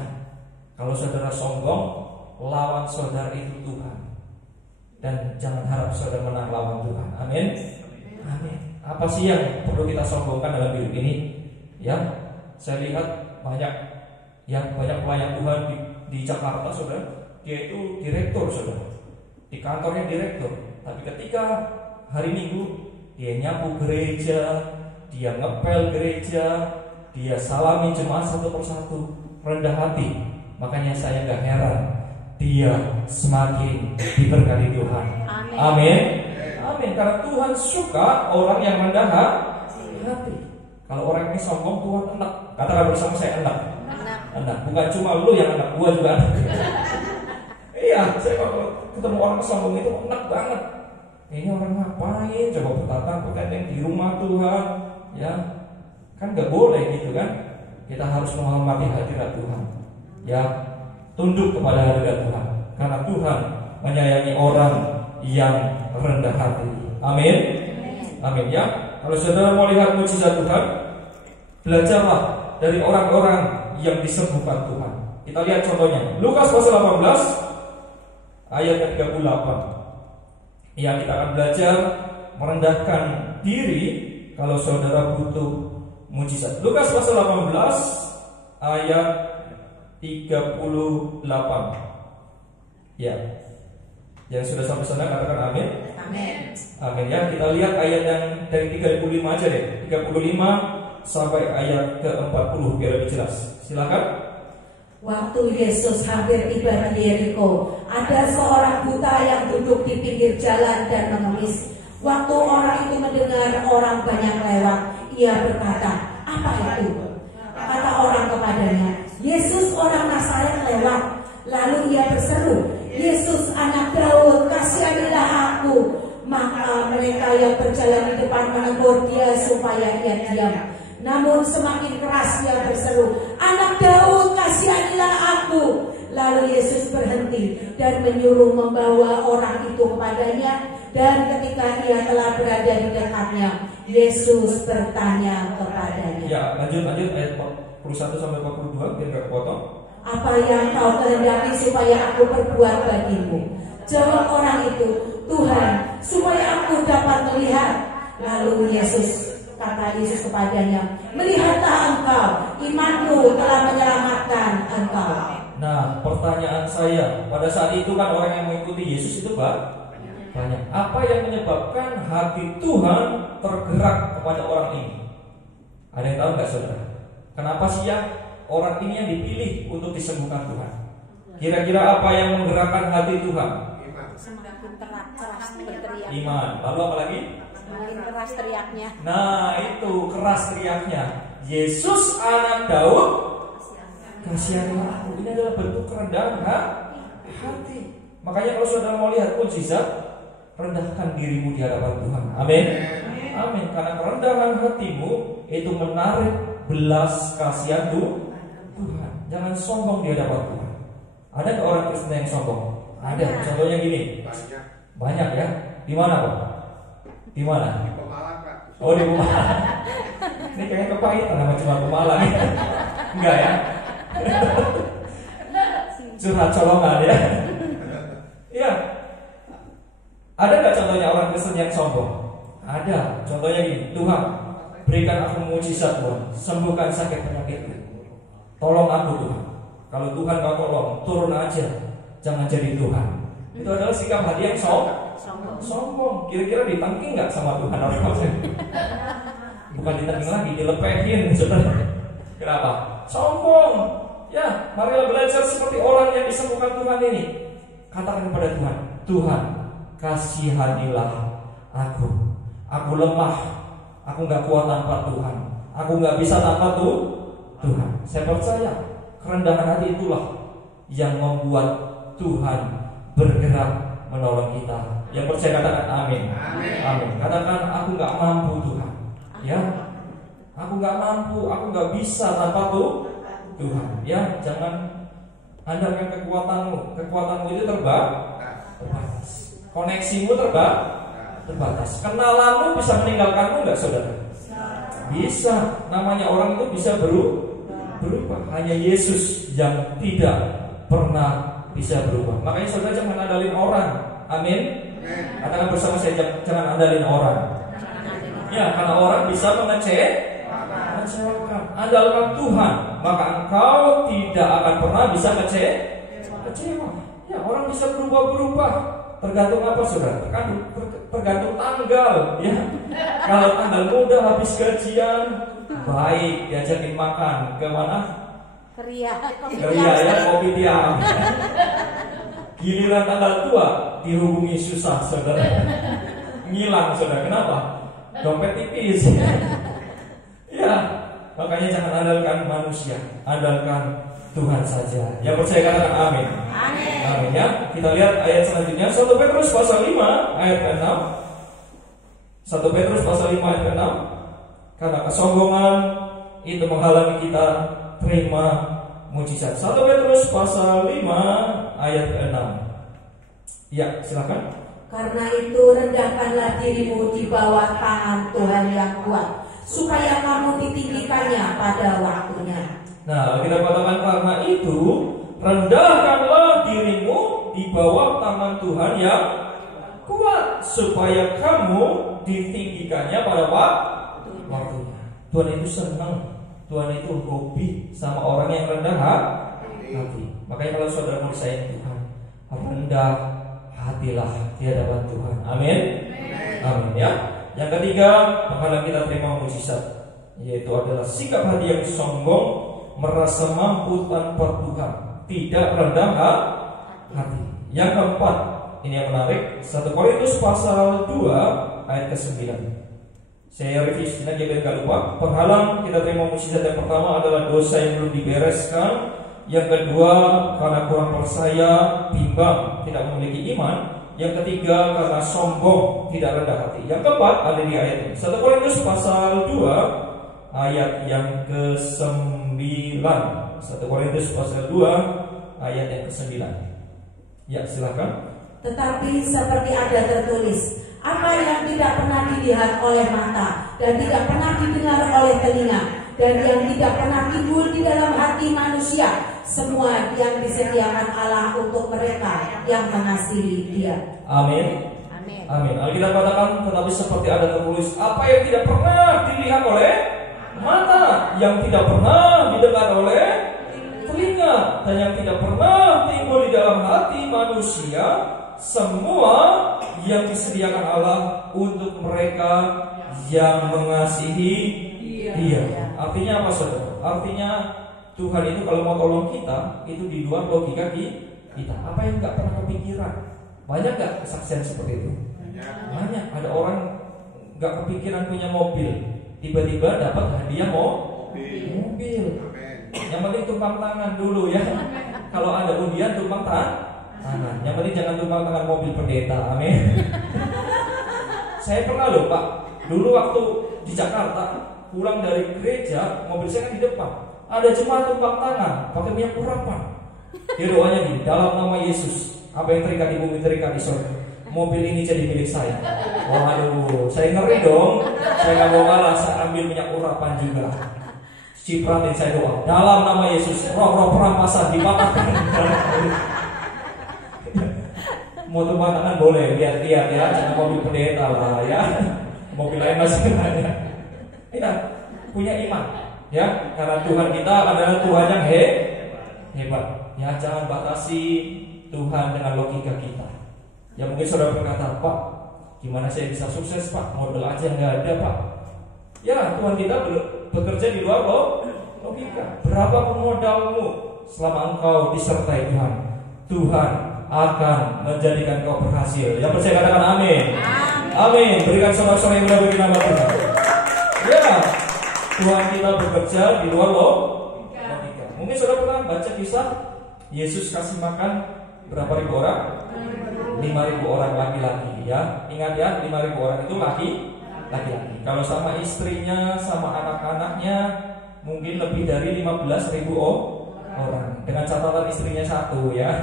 kalau saudara sombong, lawan saudara itu Tuhan. Dan jangan harap saudara menang lawan Tuhan. Amin, amin. Apa sih yang perlu kita sombongkan dalam hidup ini? Ya, saya lihat banyak pelayan Tuhan di Jakarta, saudara. Dia itu direktur, saudara. Di kantornya direktur, tapi ketika hari Minggu dia nyapu gereja, dia ngepel gereja, dia salami jemaat satu persatu, rendah hati. Makanya saya gak heran dia semakin diberkati Tuhan. Amin, amin. Karena Tuhan suka orang yang rendah hati. Kalau orang ini sombong, Tuhan enak. Katakan bersama saya, enak. Bukan cuma lu yang enak, gua juga enak. Iya, saya kalau ketemu orang sombong itu enak banget. Ini orang ngapain? Coba bertatang berkaitan di rumah Tuhan, ya kan nggak boleh gitu kan? Kita harus menghormati hadirat Tuhan, ya tunduk kepada hadirat Tuhan, karena Tuhan menyayangi orang yang rendah hati. Amin, amin ya. Kalau saudara mau lihat mujizat Tuhan, belajarlah dari orang-orang yang disembuhkan Tuhan. Kita lihat contohnya, Lukas pasal 18. Ayat 38. Ya, kita akan belajar merendahkan diri kalau saudara butuh mujizat. Lukas pasal 18 ayat 38. Ya. Yang sudah sampai sana katakan amin. Amin. Amin ya. Kita lihat ayat yang dari 35 aja deh. 35 sampai ayat ke-40 biar lebih jelas. Silakan. Waktu Yesus hampir tiba di Yeriko, ada seorang buta yang duduk di pinggir jalan dan mengemis. Waktu orang itu mendengar orang banyak lewat, ia berkata, "Apa itu?" Kata orang kepadanya, "Yesus orang Nazaret lewat." Lalu ia berseru, "Yesus anak Daud, kasihanilah aku." Maka mereka yang berjalan di depan menegur dia supaya ia diam. Namun semakin keras dia berseru, "Anak Daud, kasihanilah aku." Lalu Yesus berhenti dan menyuruh membawa orang itu kepadanya. Dan ketika ia telah berada di dekatnya, Yesus bertanya kepadanya. Ya, lanjut ayat 41 sampai 42 biar gak kepotong. "Apa yang kau kehendaki supaya aku perbuat bagimu?" Jawab orang itu, "Tuhan, supaya aku dapat melihat." Lalu kata Yesus kepadanya, "Melihatlah engkau, imanmu telah menyelamatkan engkau." Nah, pertanyaan saya, pada saat itu kan orang yang mengikuti Yesus itu banyak. Apa yang menyebabkan hati Tuhan tergerak kepada orang ini? Ada yang tahu nggak, saudara? Kenapa sih ya orang ini yang dipilih untuk disembuhkan Tuhan? Kira-kira apa yang menggerakkan hati Tuhan? Semakin keras berteriak. Iman. Lalu apa lagi? Semakin keras teriaknya. Nah, itu keras teriaknya. Yesus anak Daud, kasihanilah aku. Ini adalah bentuk kerendahan hati. Makanya kalau saudara mau lihat mujizat, rendahkan dirimu di hadapan Tuhan. Amin. Amin. Karena kerendahan hatimu itu menarik belas kasihan Tuhan. Jangan sombong di hadapan Tuhan. Ada nggak orang Kristen yang sombong? Ada. Contohnya gini. Banyak ya. Di mana, Pak? Di mana? Oh, di Pemalang. Ini kayaknya kepahitan sama cuma Pemalang. Enggak ya? Curhat colongan ya. Iya. Ada nggak contohnya orang Kristen yang sombong? Ada. Contohnya gini, "Tuhan, berikan aku mujizat, Tuhan, sembuhkan sakit penyakitku. Tolong aku, Tuhan." Kalau Tuhan gak tolong, turun aja, jangan jadi Tuhan. Itu adalah sikap hati yang sombong. Kira-kira ditangking nggak sama Tuhan orang maksudnya? Bukan ditangking lagi, dilepehin. Kenapa? Sombong. Ya, marilah belajar seperti orang yang disembuhkan Tuhan ini. Katakan kepada Tuhan, "Tuhan, kasihanilah aku. Aku lemah. Aku gak kuat tanpa Tuhan. Aku gak bisa tanpa Tuhan." Saya percaya kerendahan hati itulah yang membuat Tuhan bergerak menolong kita. Yang percaya katakan amin. Amin. Katakan aku nggak mampu Tuhan. Ya, aku nggak mampu, aku nggak bisa tanpa Tuhan. Ya, jangan andalkan kekuatanmu. Kekuatanmu itu terbatas. Koneksimu terbatas. Kenalanmu bisa meninggalkanmu nggak, saudara? Bisa. Namanya orang itu bisa berubah. Hanya Yesus yang tidak pernah bisa berubah. Makanya saudara jangan andalin orang. Amin. Katakan bersama saya, jangan andalin orang. Ya, karena orang bisa mengecewakan. Andalkan Tuhan, maka engkau tidak akan pernah bisa kecewa. Ya, orang bisa berubah. Tergantung apa, saudara? Tergantung tanggal. Ya, kalau tanggal muda habis gajian, baik diajakin makan ke mana? Keria Ya, kopi tiam. Giliran tanggal tua dihubungi susah, saudara. Ngilang, saudara. Kenapa? Dompet tipis. Ya, makanya jangan andalkan manusia, andalkan Tuhan saja. Yang percaya katakan amin. Amin ya. Kita lihat ayat selanjutnya, 1 Petrus pasal 5 ayat ke-6. 1 Petrus pasal 5 ayat ke-6. Karena kesombongan itu menghalangi kita terima mujizat. 1 Petrus pasal 5 ayat ke-6. Ya, silakan. Karena itu rendahkanlah dirimu di bawah tangan Tuhan yang kuat, supaya kamu ditinggikannya pada waktunya. Nah, kita katakan karena itu rendahkanlah dirimu di bawah tangan Tuhan yang kuat, supaya kamu ditinggikannya pada waktunya. Tuhan itu senang, Tuhan itu hobi sama orang yang rendah hati. Makanya kalau saudara mau disayang Tuhan, rendah hatilah di hadapan Tuhan. Amin. Amin ya. Yang ketiga, menghalang kita terima mujizat, yaitu adalah sikap hati yang sombong, merasa mampu tanpa Tuhan, tidak rendah hati. Yang keempat, ini yang menarik, 1 Korintus pasal 2 ayat ke-9. Saya revisi lagi biar gak lupa. Penghalang kita terima mujizat yang pertama adalah dosa yang belum dibereskan. Yang kedua, karena kurang percaya, bimbang, tidak memiliki iman. Yang ketiga, karena sombong, tidak rendah hati. Yang keempat ada di ayat ini, 1 Korintus pasal 2 ayat yang ke-9. 1 Korintus pasal 2 ayat yang ke-9. Ya, silakan. Tetapi seperti ada tertulis, apa yang tidak pernah dilihat oleh mata, dan tidak pernah didengar oleh telinga, dan yang tidak pernah timbul di dalam hati manusia, semua yang disediakan Allah untuk mereka yang mengasihi Dia. Amin. Amin. Alkitab katakan, tetapi seperti ada tertulis, apa yang tidak pernah dilihat oleh mata, yang tidak pernah didengar oleh telinga, dan yang tidak pernah timbul di dalam hati manusia, semua yang disediakan Allah untuk mereka yang mengasihi Dia. Artinya apa, saudara? Artinya Tuhan itu kalau mau tolong kita, itu di luar logika kita. Apa yang nggak pernah kepikiran? Banyak nggak kesaksian seperti itu? Banyak. Ada orang nggak kepikiran punya mobil, tiba-tiba dapat hadiah mobil. Yang penting tumpang tangan dulu ya. Kalau ada undian tumpang tangan. Yang penting jangan tumpang tangan mobil pendeta. Amin. Saya pernah loh Pak, dulu waktu di Jakarta pulang dari gereja, mobil saya kan di depan. Ada jemaat tumpang tangan pakai minyak urapan. Dia doanya gini, dalam nama Yesus, apa yang terikat di bumi terikat di surga. Mobil ini jadi milik saya. Waduh, saya ngeri dong. Saya nggak mau kalah, saya ambil minyak urapan juga. Cipratin saya doa, dalam nama Yesus, roh-roh perampasan dipatahkan. Mau tumpang tangan boleh, lihat-lihat ya, jangan mobil pendeta lah ya. Mobil lain masih ada. Ya, punya iman. Ya, karena Tuhan kita adalah Tuhan yang hebat. Ya, jangan batasi Tuhan dengan logika kita. Ya mungkin saudara berkata, Pak, gimana saya bisa sukses Pak? Modal aja nggak ada Pak. Ya, Tuhan kita bekerja di luar logika. Berapa modalmu selama engkau disertai Tuhan? Tuhan akan menjadikan kau berhasil. Yang percaya katakan amin. Amin. Berikan sorak-sorai yang mudah bagi nama Tuhan. Ya, Tuhan kita bekerja di luar logika. Mungkin saudara pernah baca kisah Yesus kasih makan Berapa ribu orang? 5.000 orang laki-laki ya. Ingat ya, 5.000 orang itu laki-laki. Kalau sama istrinya, sama anak-anaknya mungkin lebih dari 15.000 orang. Dengan catatan istrinya satu ya.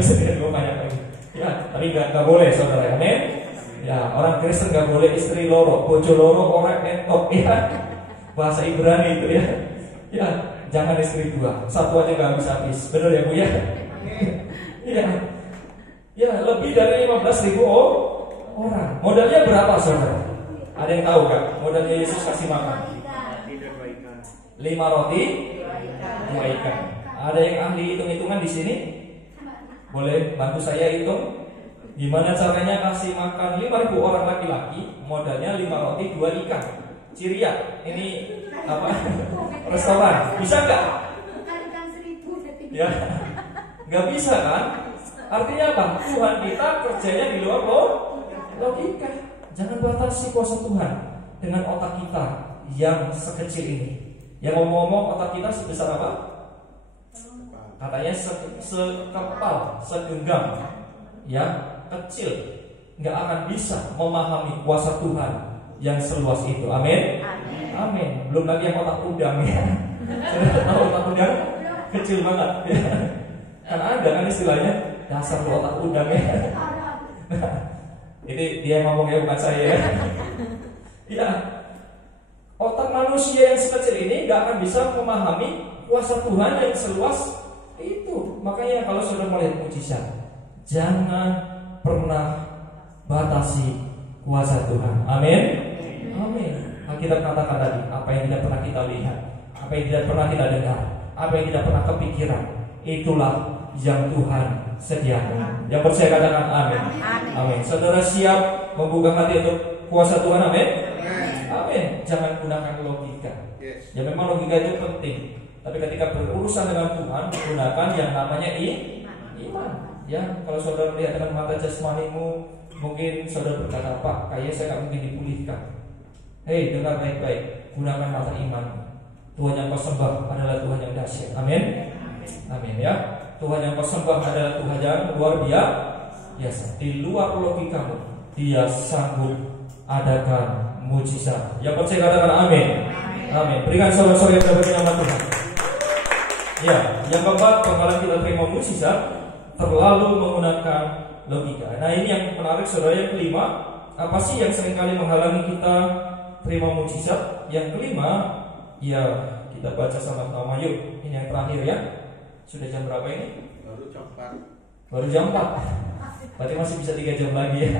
Istrinya gue banyak lagi. Ya, tapi nggak boleh saudara. Amin. Ya, orang Kristen nggak boleh istri loro, bojo loro, orang entok ya. Bahasa Ibrani itu ya. Ya, jangan istri dua, satu aja nggak habis-habis. Benar ya Bu ya? Iya. Ya, lebih dari 15.000 orang. Modalnya berapa saudara? Ada yang tahu gak? Modalnya Yesus kasih makan 5 roti 2 ikan. Ada yang ahli hitung-hitungan di sini? Boleh bantu saya hitung? Gimana caranya kasih makan 5.000 orang laki-laki? Modalnya 5 roti 2 ikan. Ciriak. Ini apa? Restoran. Bisa nggak? Ya, nggak bisa kan? Artinya apa? Tuhan kita kerjanya di luar logika. Jangan batasi kuasa Tuhan dengan otak kita yang sekecil ini. Yang ngomong otak kita sebesar apa? Katanya sekepal, segenggam, ya, kecil. Nggak akan bisa memahami kuasa Tuhan yang seluas itu. Amin. Amin. Belum lagi yang otak udang ya. Sudah tahu otak udang? Kecil banget ya. Kan ada kan istilahnya dasar otak udang ya. Ini dia ngomong ya, bukan saya ya. Ya, otak manusia yang sekecil ini gak akan bisa memahami kuasa Tuhan yang seluas itu. Makanya kalau sudah melihat mujizat, jangan pernah batasi kuasa Tuhan. Amin. Amin. Kita katakan tadi, apa yang tidak pernah kita lihat, apa yang tidak pernah kita dengar, apa yang tidak pernah kepikiran, itulah yang Tuhan sediakan. Yang percaya katakan amin. Amin. Saudara siap membuka hati untuk kuasa Tuhan? Amin. Amin. Jangan gunakan logika. Ya memang logika itu penting, tapi ketika berurusan dengan Tuhan, gunakan yang namanya iman. Ya, kalau saudara melihat dengan mata jasmanimu, mungkin saudara berkata, Pak, kayaknya saya nggak mungkin dipulihkan. Hei, dengar baik-baik, gunakan mata iman. Tuhan yang kau sembah adalah Tuhan yang dahsyat. Amin. Amin ya. Tuhan yang kau sembah adalah Tuhan yang luar biasa. Di luar logikamu, Dia sanggup adakan mujizat. Yang percaya katakan amin. Amin. Berikan sorak-sorai yang bagi nama Tuhan. Ya, yang keempat, bakalan kita terima mujizat terlalu menggunakan logika. Nah, ini yang menarik saudara. Yang kelima, apa sih yang seringkali menghalangi kita terima mujizat? Yang kelima, ya kita baca sama-sama yuk. Ini yang terakhir ya. Sudah jam berapa ini? Baru jam 4. Berarti masih bisa 3 jam lagi ya.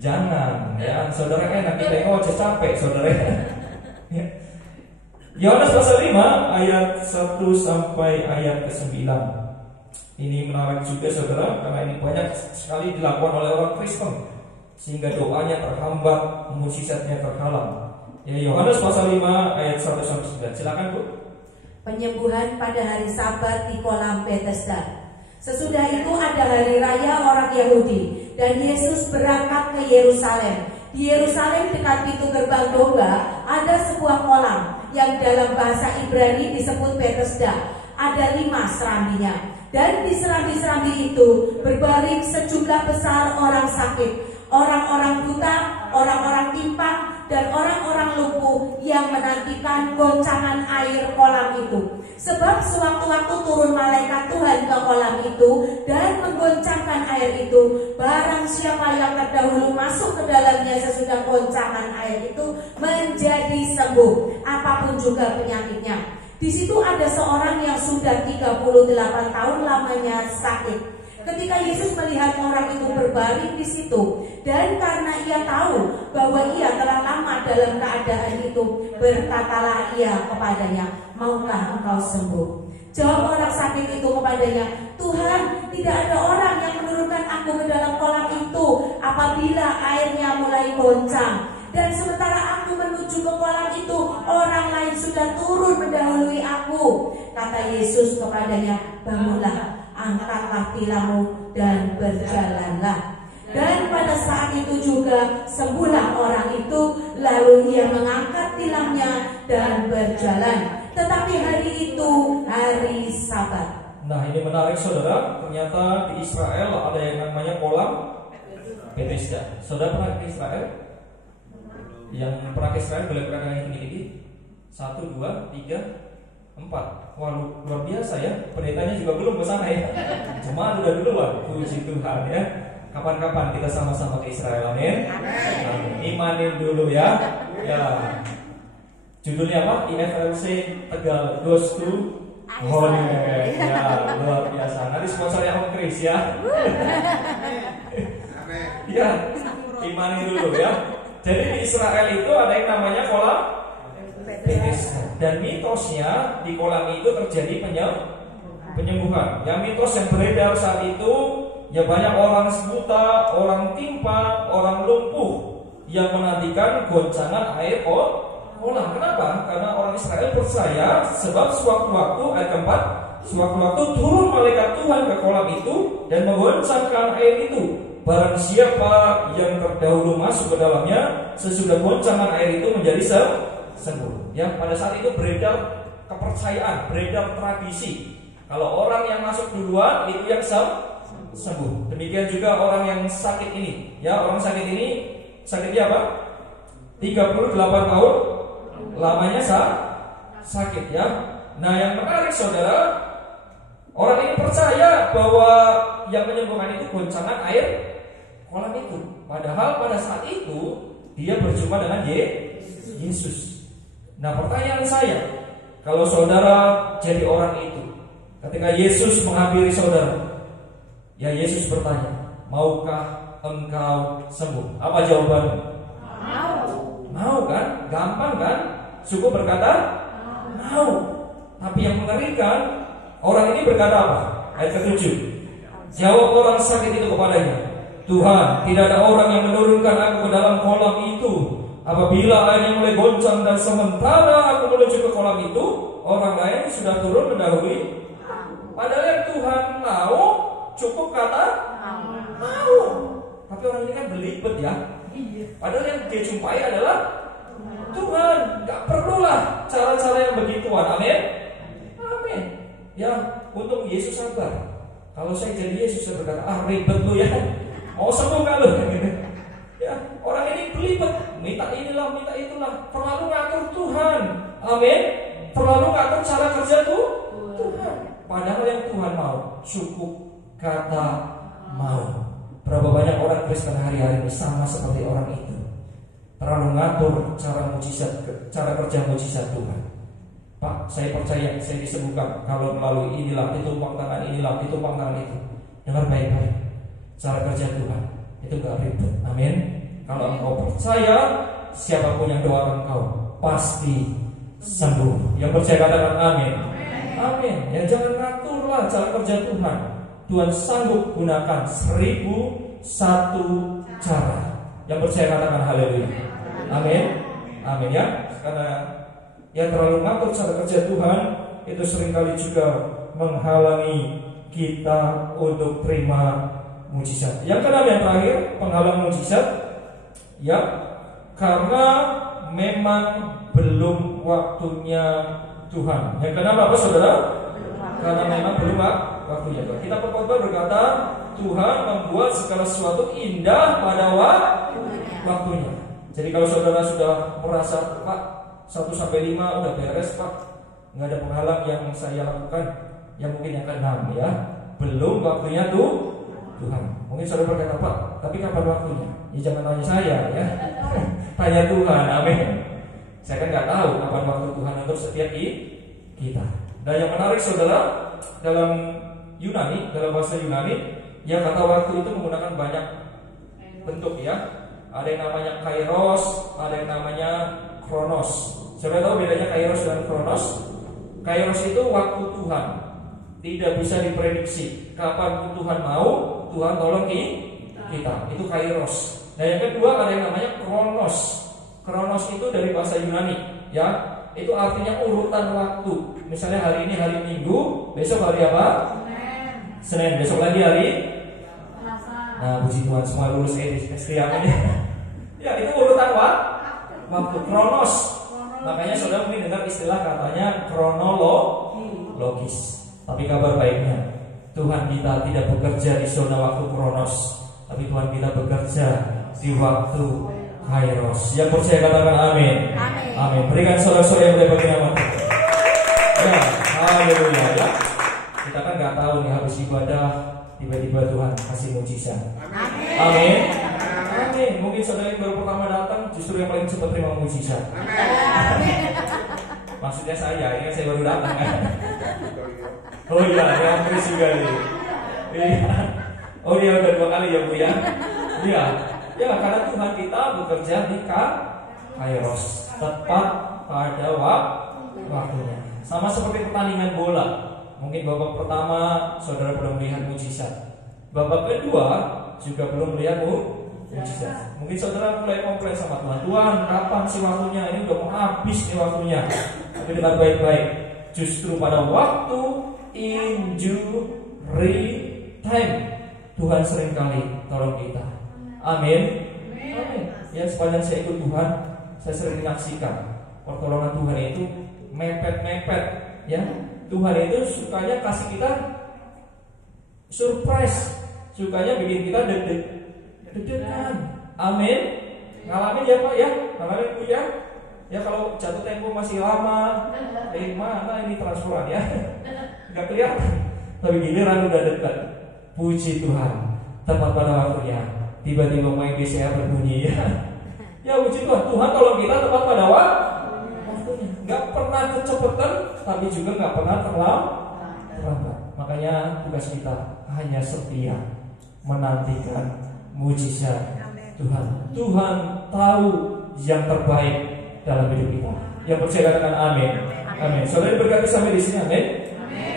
Jangan ya, saudara enak kita ngoceh capek saudara. Yohanes pasal 5 ayat 1 sampai ayat ke-9. Ini menarik juga saudara, karena ini banyak sekali dilakukan oleh orang Kristen sehingga doanya terhambat, mujizatnya terhalang. Ya, Yohanes pasal 5 ayat 1 sampai 9. Silakan Bu. Penyembuhan pada hari Sabat di kolam Bethesda. Sesudah itu ada hari raya orang Yahudi dan Yesus berangkat ke Yerusalem. Di Yerusalem dekat pintu gerbang domba ada sebuah kolam yang dalam bahasa Ibrani disebut Bethesda. Ada 5 serambinya. Dan di serambi-serambi itu berbaring sejumlah besar orang sakit, orang-orang buta, orang-orang timpang, dan orang-orang lumpuh yang menantikan goncangan air kolam itu. Sebab sewaktu-waktu turun malaikat Tuhan ke kolam itu dan menggoncangkan air itu, barang siapa yang terdahulu masuk ke dalamnya sesudah goncangan air itu menjadi sembuh, apapun juga penyakitnya. Di situ ada seorang yang sudah 38 tahun lamanya sakit. Ketika Yesus melihat orang itu berbaring di situ, dan karena ia tahu bahwa ia telah lama dalam keadaan itu, berkatalah ia kepadanya, maukah engkau sembuh? Jawab orang sakit itu kepadanya, Tuhan, tidak ada orang yang menurunkan aku ke dalam kolam itu apabila airnya mulai goncang. Dan sementara aku menuju ke kolam itu, orang lain sudah turun mendahului aku. Kata Yesus kepadanya, bangunlah, angkatlah tilangmu dan berjalanlah. Dan pada saat itu juga sembuhlah orang itu, lalu ia mengangkat tilangnya dan berjalan. Tetapi hari itu hari Sabat. Nah, ini menarik saudara. Ternyata di Israel ada yang namanya kolam Bethesda. Saudara pernah ke Israel? Yang pernah ke Israel boleh berkata yang tinggi-tinggi? 1, 2, 3, 4. Wah, luar biasa ya. Pendetanya juga belum ke sana ya. Cuma udah duluan. Puji Tuhan ya. Kapan-kapan kita sama-sama ke Israel, amin. Imanin dulu ya. Ya. Judulnya apa? IFLC Tegal Goes to Holiness. Ya, luar biasa. Nanti sponsornya Om Chris ya. Ya, imanin dulu ya. Jadi di Israel itu ada yang namanya kolam Bethesda. Dan mitosnya di kolam itu terjadi penyembuhan. Yang mitos yang beredar saat itu, ya banyak orang buta, orang timpang, orang lumpuh yang menantikan goncangan air kolam. Kenapa? Karena orang Israel percaya sebab sewaktu-waktu ayat keempat, sewaktu-waktu turun malaikat Tuhan ke kolam itu dan menggoncangkan air itu. Barang siapa yang terdahulu masuk ke dalamnya, sesudah goncangan air itu menjadi sembuh. Ya, pada saat itu beredar kepercayaan, beredar tradisi. Kalau orang yang masuk duluan itu yang sembuh. Demikian juga orang yang sakit ini. Ya, orang sakit ini sakitnya apa? 38 tahun lamanya sakit ya. Nah, yang menarik saudara, orang ini percaya bahwa yang menyembuhkan itu goncangan air kolam itu. Padahal pada saat itu dia berjumpa dengan Yesus. Nah, pertanyaan saya, kalau saudara jadi orang itu, ketika Yesus menghampiri saudara, ya Yesus bertanya, maukah engkau sembuh? Apa jawabanmu? Mau kan? Gampang kan? Cukup berkata mau. Tapi yang mengerikan, orang ini berkata apa? Ayat ke-7. Jawab orang sakit itu kepadanya, Tuhan, tidak ada orang yang menurunkan aku ke dalam kolam itu. Apabila airnya mulai goncang dan sementara aku menuju ke kolam itu, orang lain sudah turun mendahului. Padahal yang Tuhan mau, cukup kata mau. Tapi orang ini kan belibet ya. Padahal yang dia jumpai adalah Tuhan. Gak perlulah cara-cara yang begituan. Amin. Amin. Ya, untung Yesus sabar. Kalau saya jadi Yesus, saya berkata, ribet lu ya, mau sembuh kan lu? Ya, orang ini belibet, minta inilah, minta itulah, terlalu ngatur Tuhan. Amin. Terlalu ngatur cara kerja Tuhan. Padahal yang Tuhan mau, cukup kata mau. Berapa banyak orang Kristen hari-hari ini sama seperti orang itu, terlalu ngatur cara mujizat, cara kerja mujizat Tuhan. Pak, saya percaya saya disembuhkan kalau melalui inilah, ditumpang tangan inilah, ditumpang tangan itu. Dengar baik-baik, cara kerja Tuhan itu gak ribet. Amin. Kalau engkau percaya, siapapun yang doakan engkau pasti sembuh. Yang percaya katakan amin. Amin. Ya, jangan ngaturlah cara kerja Tuhan. Tuhan sanggup gunakan 1001 cara. Yang percaya katakan haleluya. Amin. Amin ya. Karena yang terlalu ngatur cara kerja Tuhan itu seringkali juga menghalangi kita untuk terima mujizat. Yang keenam, yang terakhir, penghalang mujizat, ya, karena memang belum waktunya Tuhan. Yang keenam apa saudara? Karena memang belum waktunya Tuhan. Kita Pengkhotbah berkata, Tuhan membuat segala sesuatu indah pada waktunya. Jadi kalau saudara sudah merasa, Pak, 1-5 udah beres Pak, nggak ada penghalang yang saya lakukan, yang mungkin yang ke-6 ya, belum waktunya Tuhan. Mungkin saudara berkata, Pak, tapi kapan waktunya? Ya jangan tanya saya ya, tanya Tuhan. Amin. Saya kan nggak tahu kapan waktu Tuhan untuk setiap kita. Dan yang menarik saudara, dalam Yunani, dalam bahasa Yunani, yang kata waktu itu menggunakan banyak bentuk ya. Ada yang namanya kairos, ada yang namanya kronos. Saudara tahu bedanya kairos dan kronos? Kairos itu waktu Tuhan, tidak bisa diprediksi. Kapan Tuhan mau, Tuhan tolong kita. Itu kairos. Nah yang kedua ada yang namanya kronos. Kronos itu dari bahasa Yunani, ya. Itu artinya urutan waktu. Misalnya hari ini hari Minggu, besok hari apa? Senin. Besok lagi hari? Nah, puji Tuhan semua lulus STM ini. Ya, itu urutan waktu. Kronos. Makanya saudara mungkin dengar istilah katanya kronologis. Tapi kabar baiknya, Tuhan kita tidak bekerja di zona waktu Kronos, tapi Tuhan kita bekerja di waktu Kairos. Yang percaya katakan amin. Amin. Amin. Berikan sorak-sorai yang boleh bagi nama Tuhan. Ya, haleluya ya. Kita kan nggak tahu nih habis ibadah tiba-tiba Tuhan kasih mujizat. Amin. Amin. Amin. Mungkin saudara yang baru pertama datang justru yang paling cepat terima mujizat. Maksudnya saya, ini kan saya baru datang kan. Oh iya, yang Chris juga nih. Iya. Oh dia udah 2 kali ya Bu ya. Iya. Ya karena Tuhan kita bekerja di Kairos, tepat pada waktunya. Sama seperti pertandingan bola. Mungkin babak pertama saudara belum melihat mujizat. Babak kedua juga belum melihat mujizat. Mungkin saudara mulai komplain sama Tuhan. Tuhan, kapan sih waktunya? Ini udah mau habis nih waktunya. Tapi dengar baik-baik. Justru pada waktu injury time Tuhan seringkali tolong kita. Amin. Amin. Ya sepanjang saya ikut Tuhan, saya sering menyaksikan pertolongan Tuhan itu mepet-mepet. Ya, Tuhan itu sukanya kasih kita surprise, sukanya bikin kita deg-degan. Amin. Ngalamin ya Pak ya, ngalamin Bu ya. Ya kalau jatuh tempo masih lama, mana ini transferan ya? Gak kelihatan. Tapi giliran udah dekat. Puji Tuhan, tepat pada waktunya. Tiba-tiba main BCA berbunyi ya. Ya puji Tuhan, Tuhan tolong kita tepat pada waktunya. Gak pernah kecepatan, tapi juga gak pernah terlambat. Makanya tugas kita hanya setia menantikan mujizat Tuhan. Tuhan tahu yang terbaik dalam hidup kita. Yang percaya katakan amin. Amin. Saudara diberkati sampai di sini, amin.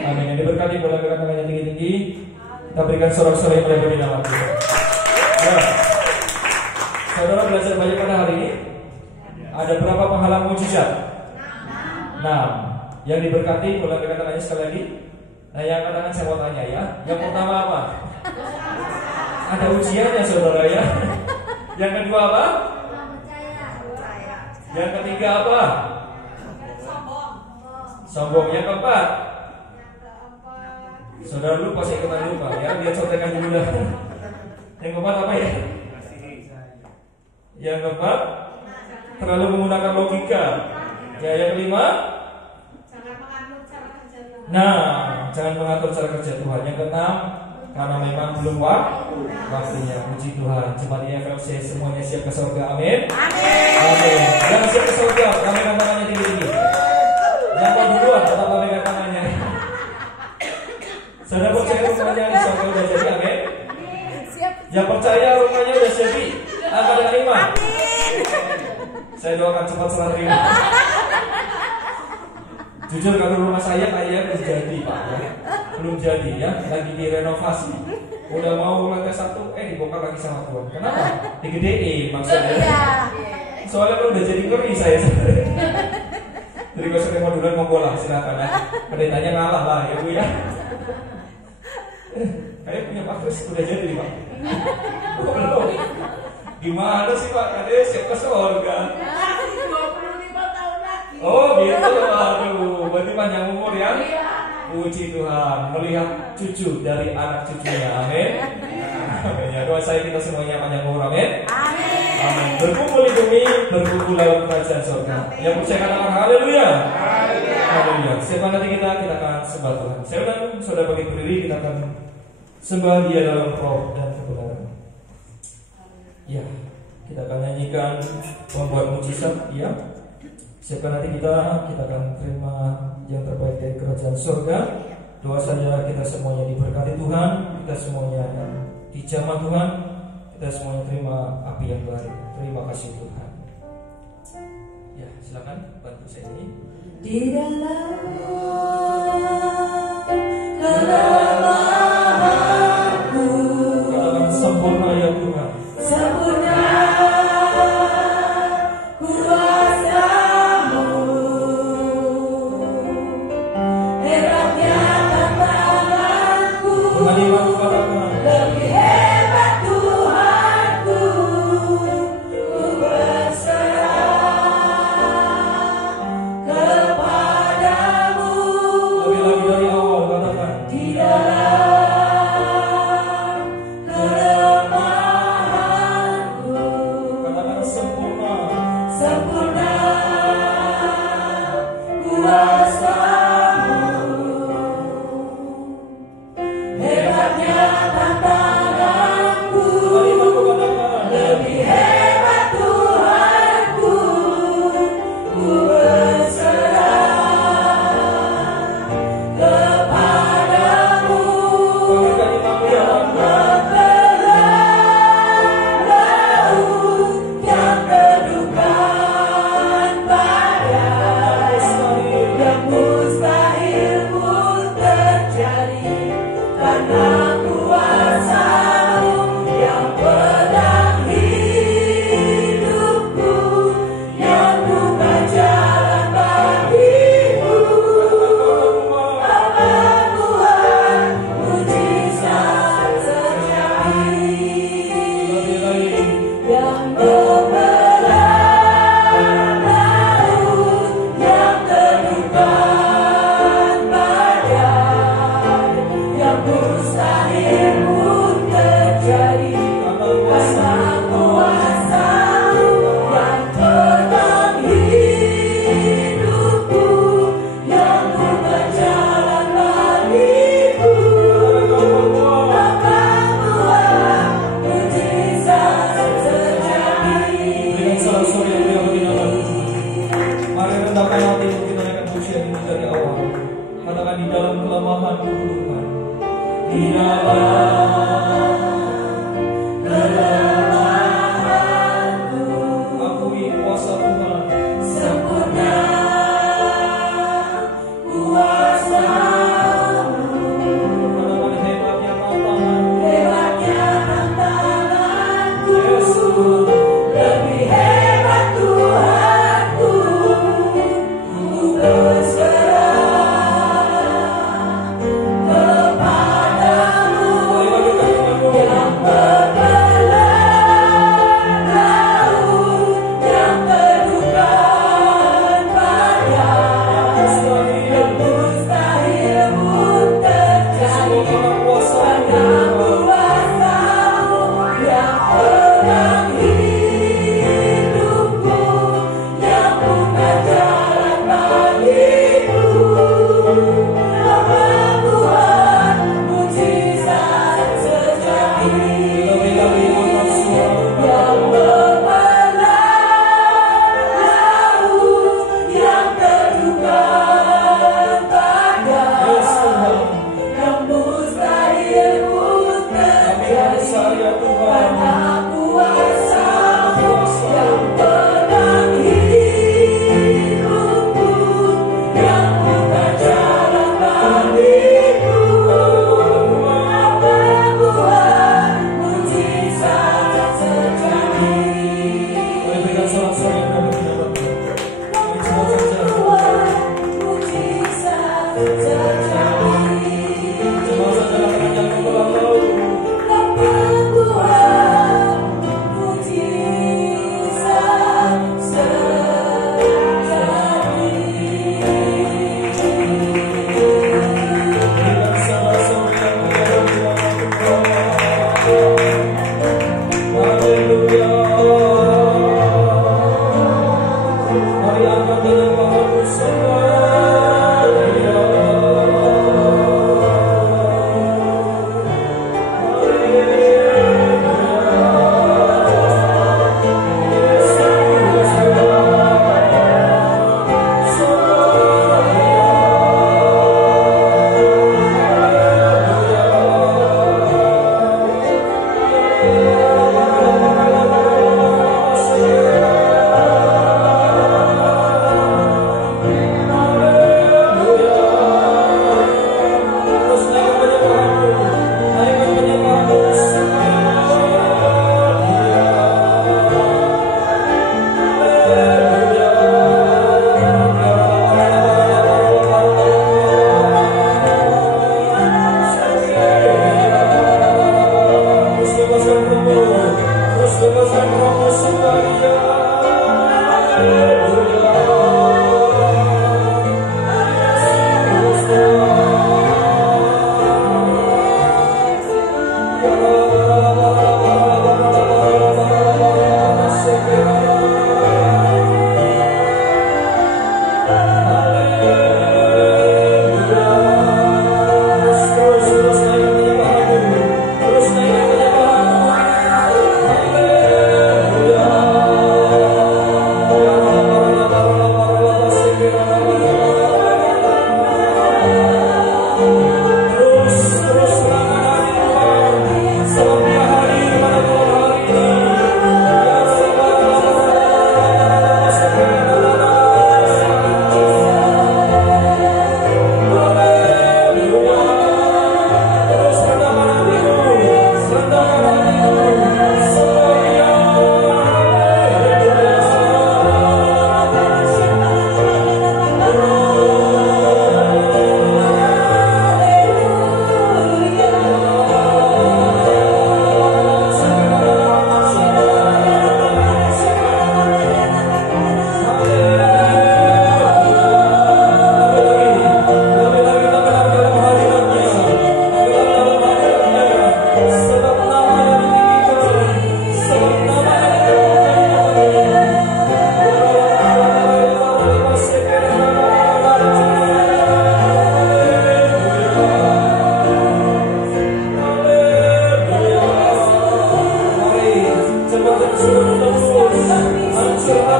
Amin. Yang diberkati boleh angkat tangannya tinggi-tinggi. Kita berikan sorak-sorai yang boleh nama Tuhan. Ya. Saudara belajar banyak pada hari ini. Ada berapa penghalang mujizat? 6. Yang diberkati boleh angkat tangannya sekali lagi. Nah, yang katakan saya mau tanya ya. Yang pertama apa? Ada ujiannya saudara ya. Yang kedua apa? Yang ketiga apa? Sombong. Yang keempat? Saudara lupa, saya ikutan lupa ya. Lihat contekan dulu dah. Yang keempat apa ya? Yang keempat? Terlalu menggunakan logika. Ya, yang kelima? Nah, jangan mengatur cara kerja Tuhan. Yang keenam, karena memang belum waktunya. Puji Tuhan. Jemaatnya FFC semuanya siap ke surga. Amin. Amin. Yang siap ke surga, ramekan tangannya tinggi-tinggi. Yang mau duluan, tetap ramekan tangannya. Saudara percaya rumahnya di surga udah jadi, amin. Yang percaya rumahnya udah jadi, angkat dengan iman. Saya doakan cepat serah terima. Jujur kalau rumah saya kayaknya belum jadi Pak ya. Belum jadi ya, lagi direnovasi. Udah mau lantai 1, dibongkar lagi sama Tuhan. Kenapa? Digedein maksudnya. Soalnya kalau udah jadi ngeri saya. Jadi kalau saya mau duluan monggo lah, silakan ya. Pendetanya ngalah lah ya Bu ya. Kayak punya Pak Kris udah jadi nih Pak. Belum. Gimana sih Pak? Katanya siap ke surga. Oh gitu, aduh, berarti panjang umur ya. Puji Tuhan, melihat cucu dari anak cucunya, amin. Amin ya, doa saya kita semuanya panjang umur, amin. Amin. Berkumpul di bumi, berkumpul dalam kerajaan surga. Yang percaya katakan haleluya. Haleluya. Siapa nanti kita akan sembah Tuhan. Saya udah sudah bagi berdiri, kita akan sembah Dia dalam roh dan kebenaran. Ya, kita akan nyanyikan membuat mujizat, ya. Siapa nanti kita akan terima yang terbaik dari kerajaan surga. Doa saja kita semuanya diberkati Tuhan, kita semuanya dijamah Tuhan, kita semuanya terima api yang baru. Terima kasih Tuhan. Ya, silakan bantu saya ini. Di dalam kelemahanku, katakan sempurna ya Tuhan. Sempurna kuasa-Mu, hebatnya tantanganku, lebih hebat Tuhanku, ku berserah kepadamu. Lebih lagi dari awal katakan.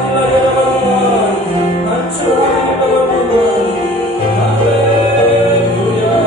Hadirlah di hadapan Tuhan, hancur hati di hadapan Tuhan. Haleluya.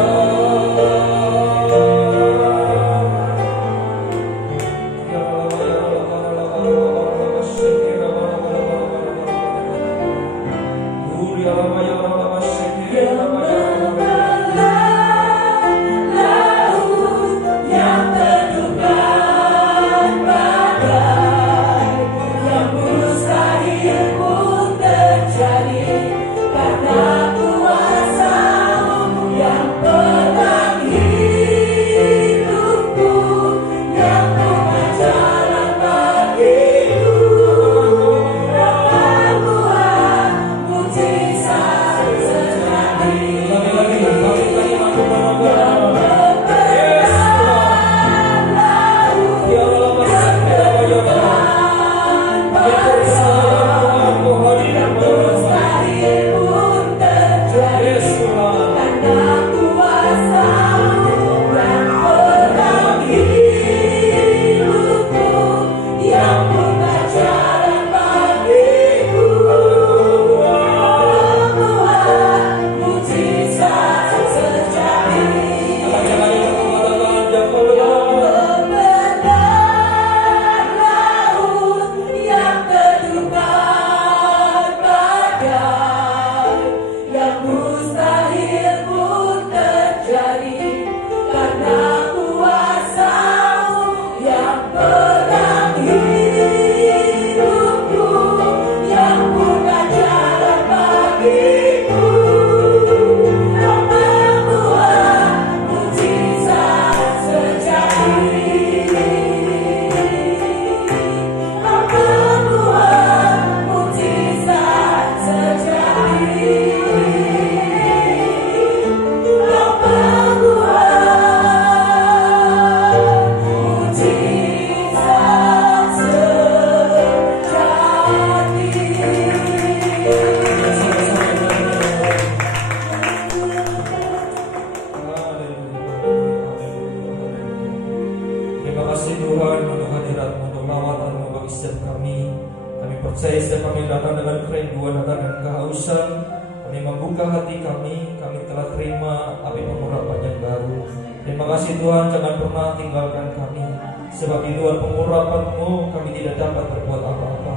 Percaya setiap kami datang dengan kerinduan dan kehausan, kami membuka hati kami telah terima api pengurapan yang baru. Terima kasih Tuhan, jangan pernah tinggalkan kami, sebab di luar pengurapan-Mu kami tidak dapat berbuat apa-apa.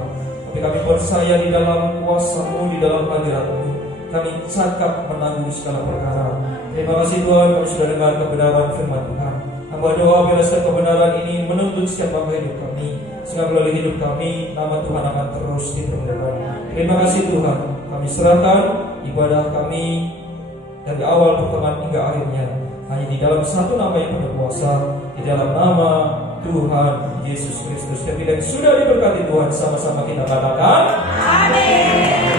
Tapi kami percaya di dalam kuasa-Mu, di dalam hadirat-Mu, kami cakap menanggung segala perkara. Terima kasih Tuhan, kami sudah dengar kebenaran firman Tuhan. Hamba doa bila setiap kebenaran ini menuntut setiap bangga hidup kami, sehingga melalui hidup kami nama Tuhan akan terus dipermuliakan. Terima kasih Tuhan, kami serahkan ibadah kami dari awal pertemuan hingga akhirnya hanya di dalam satu nama yang penuh kuasa, di dalam nama Tuhan Yesus Kristus. Dan sudah diberkati Tuhan, sama-sama kita katakan amin.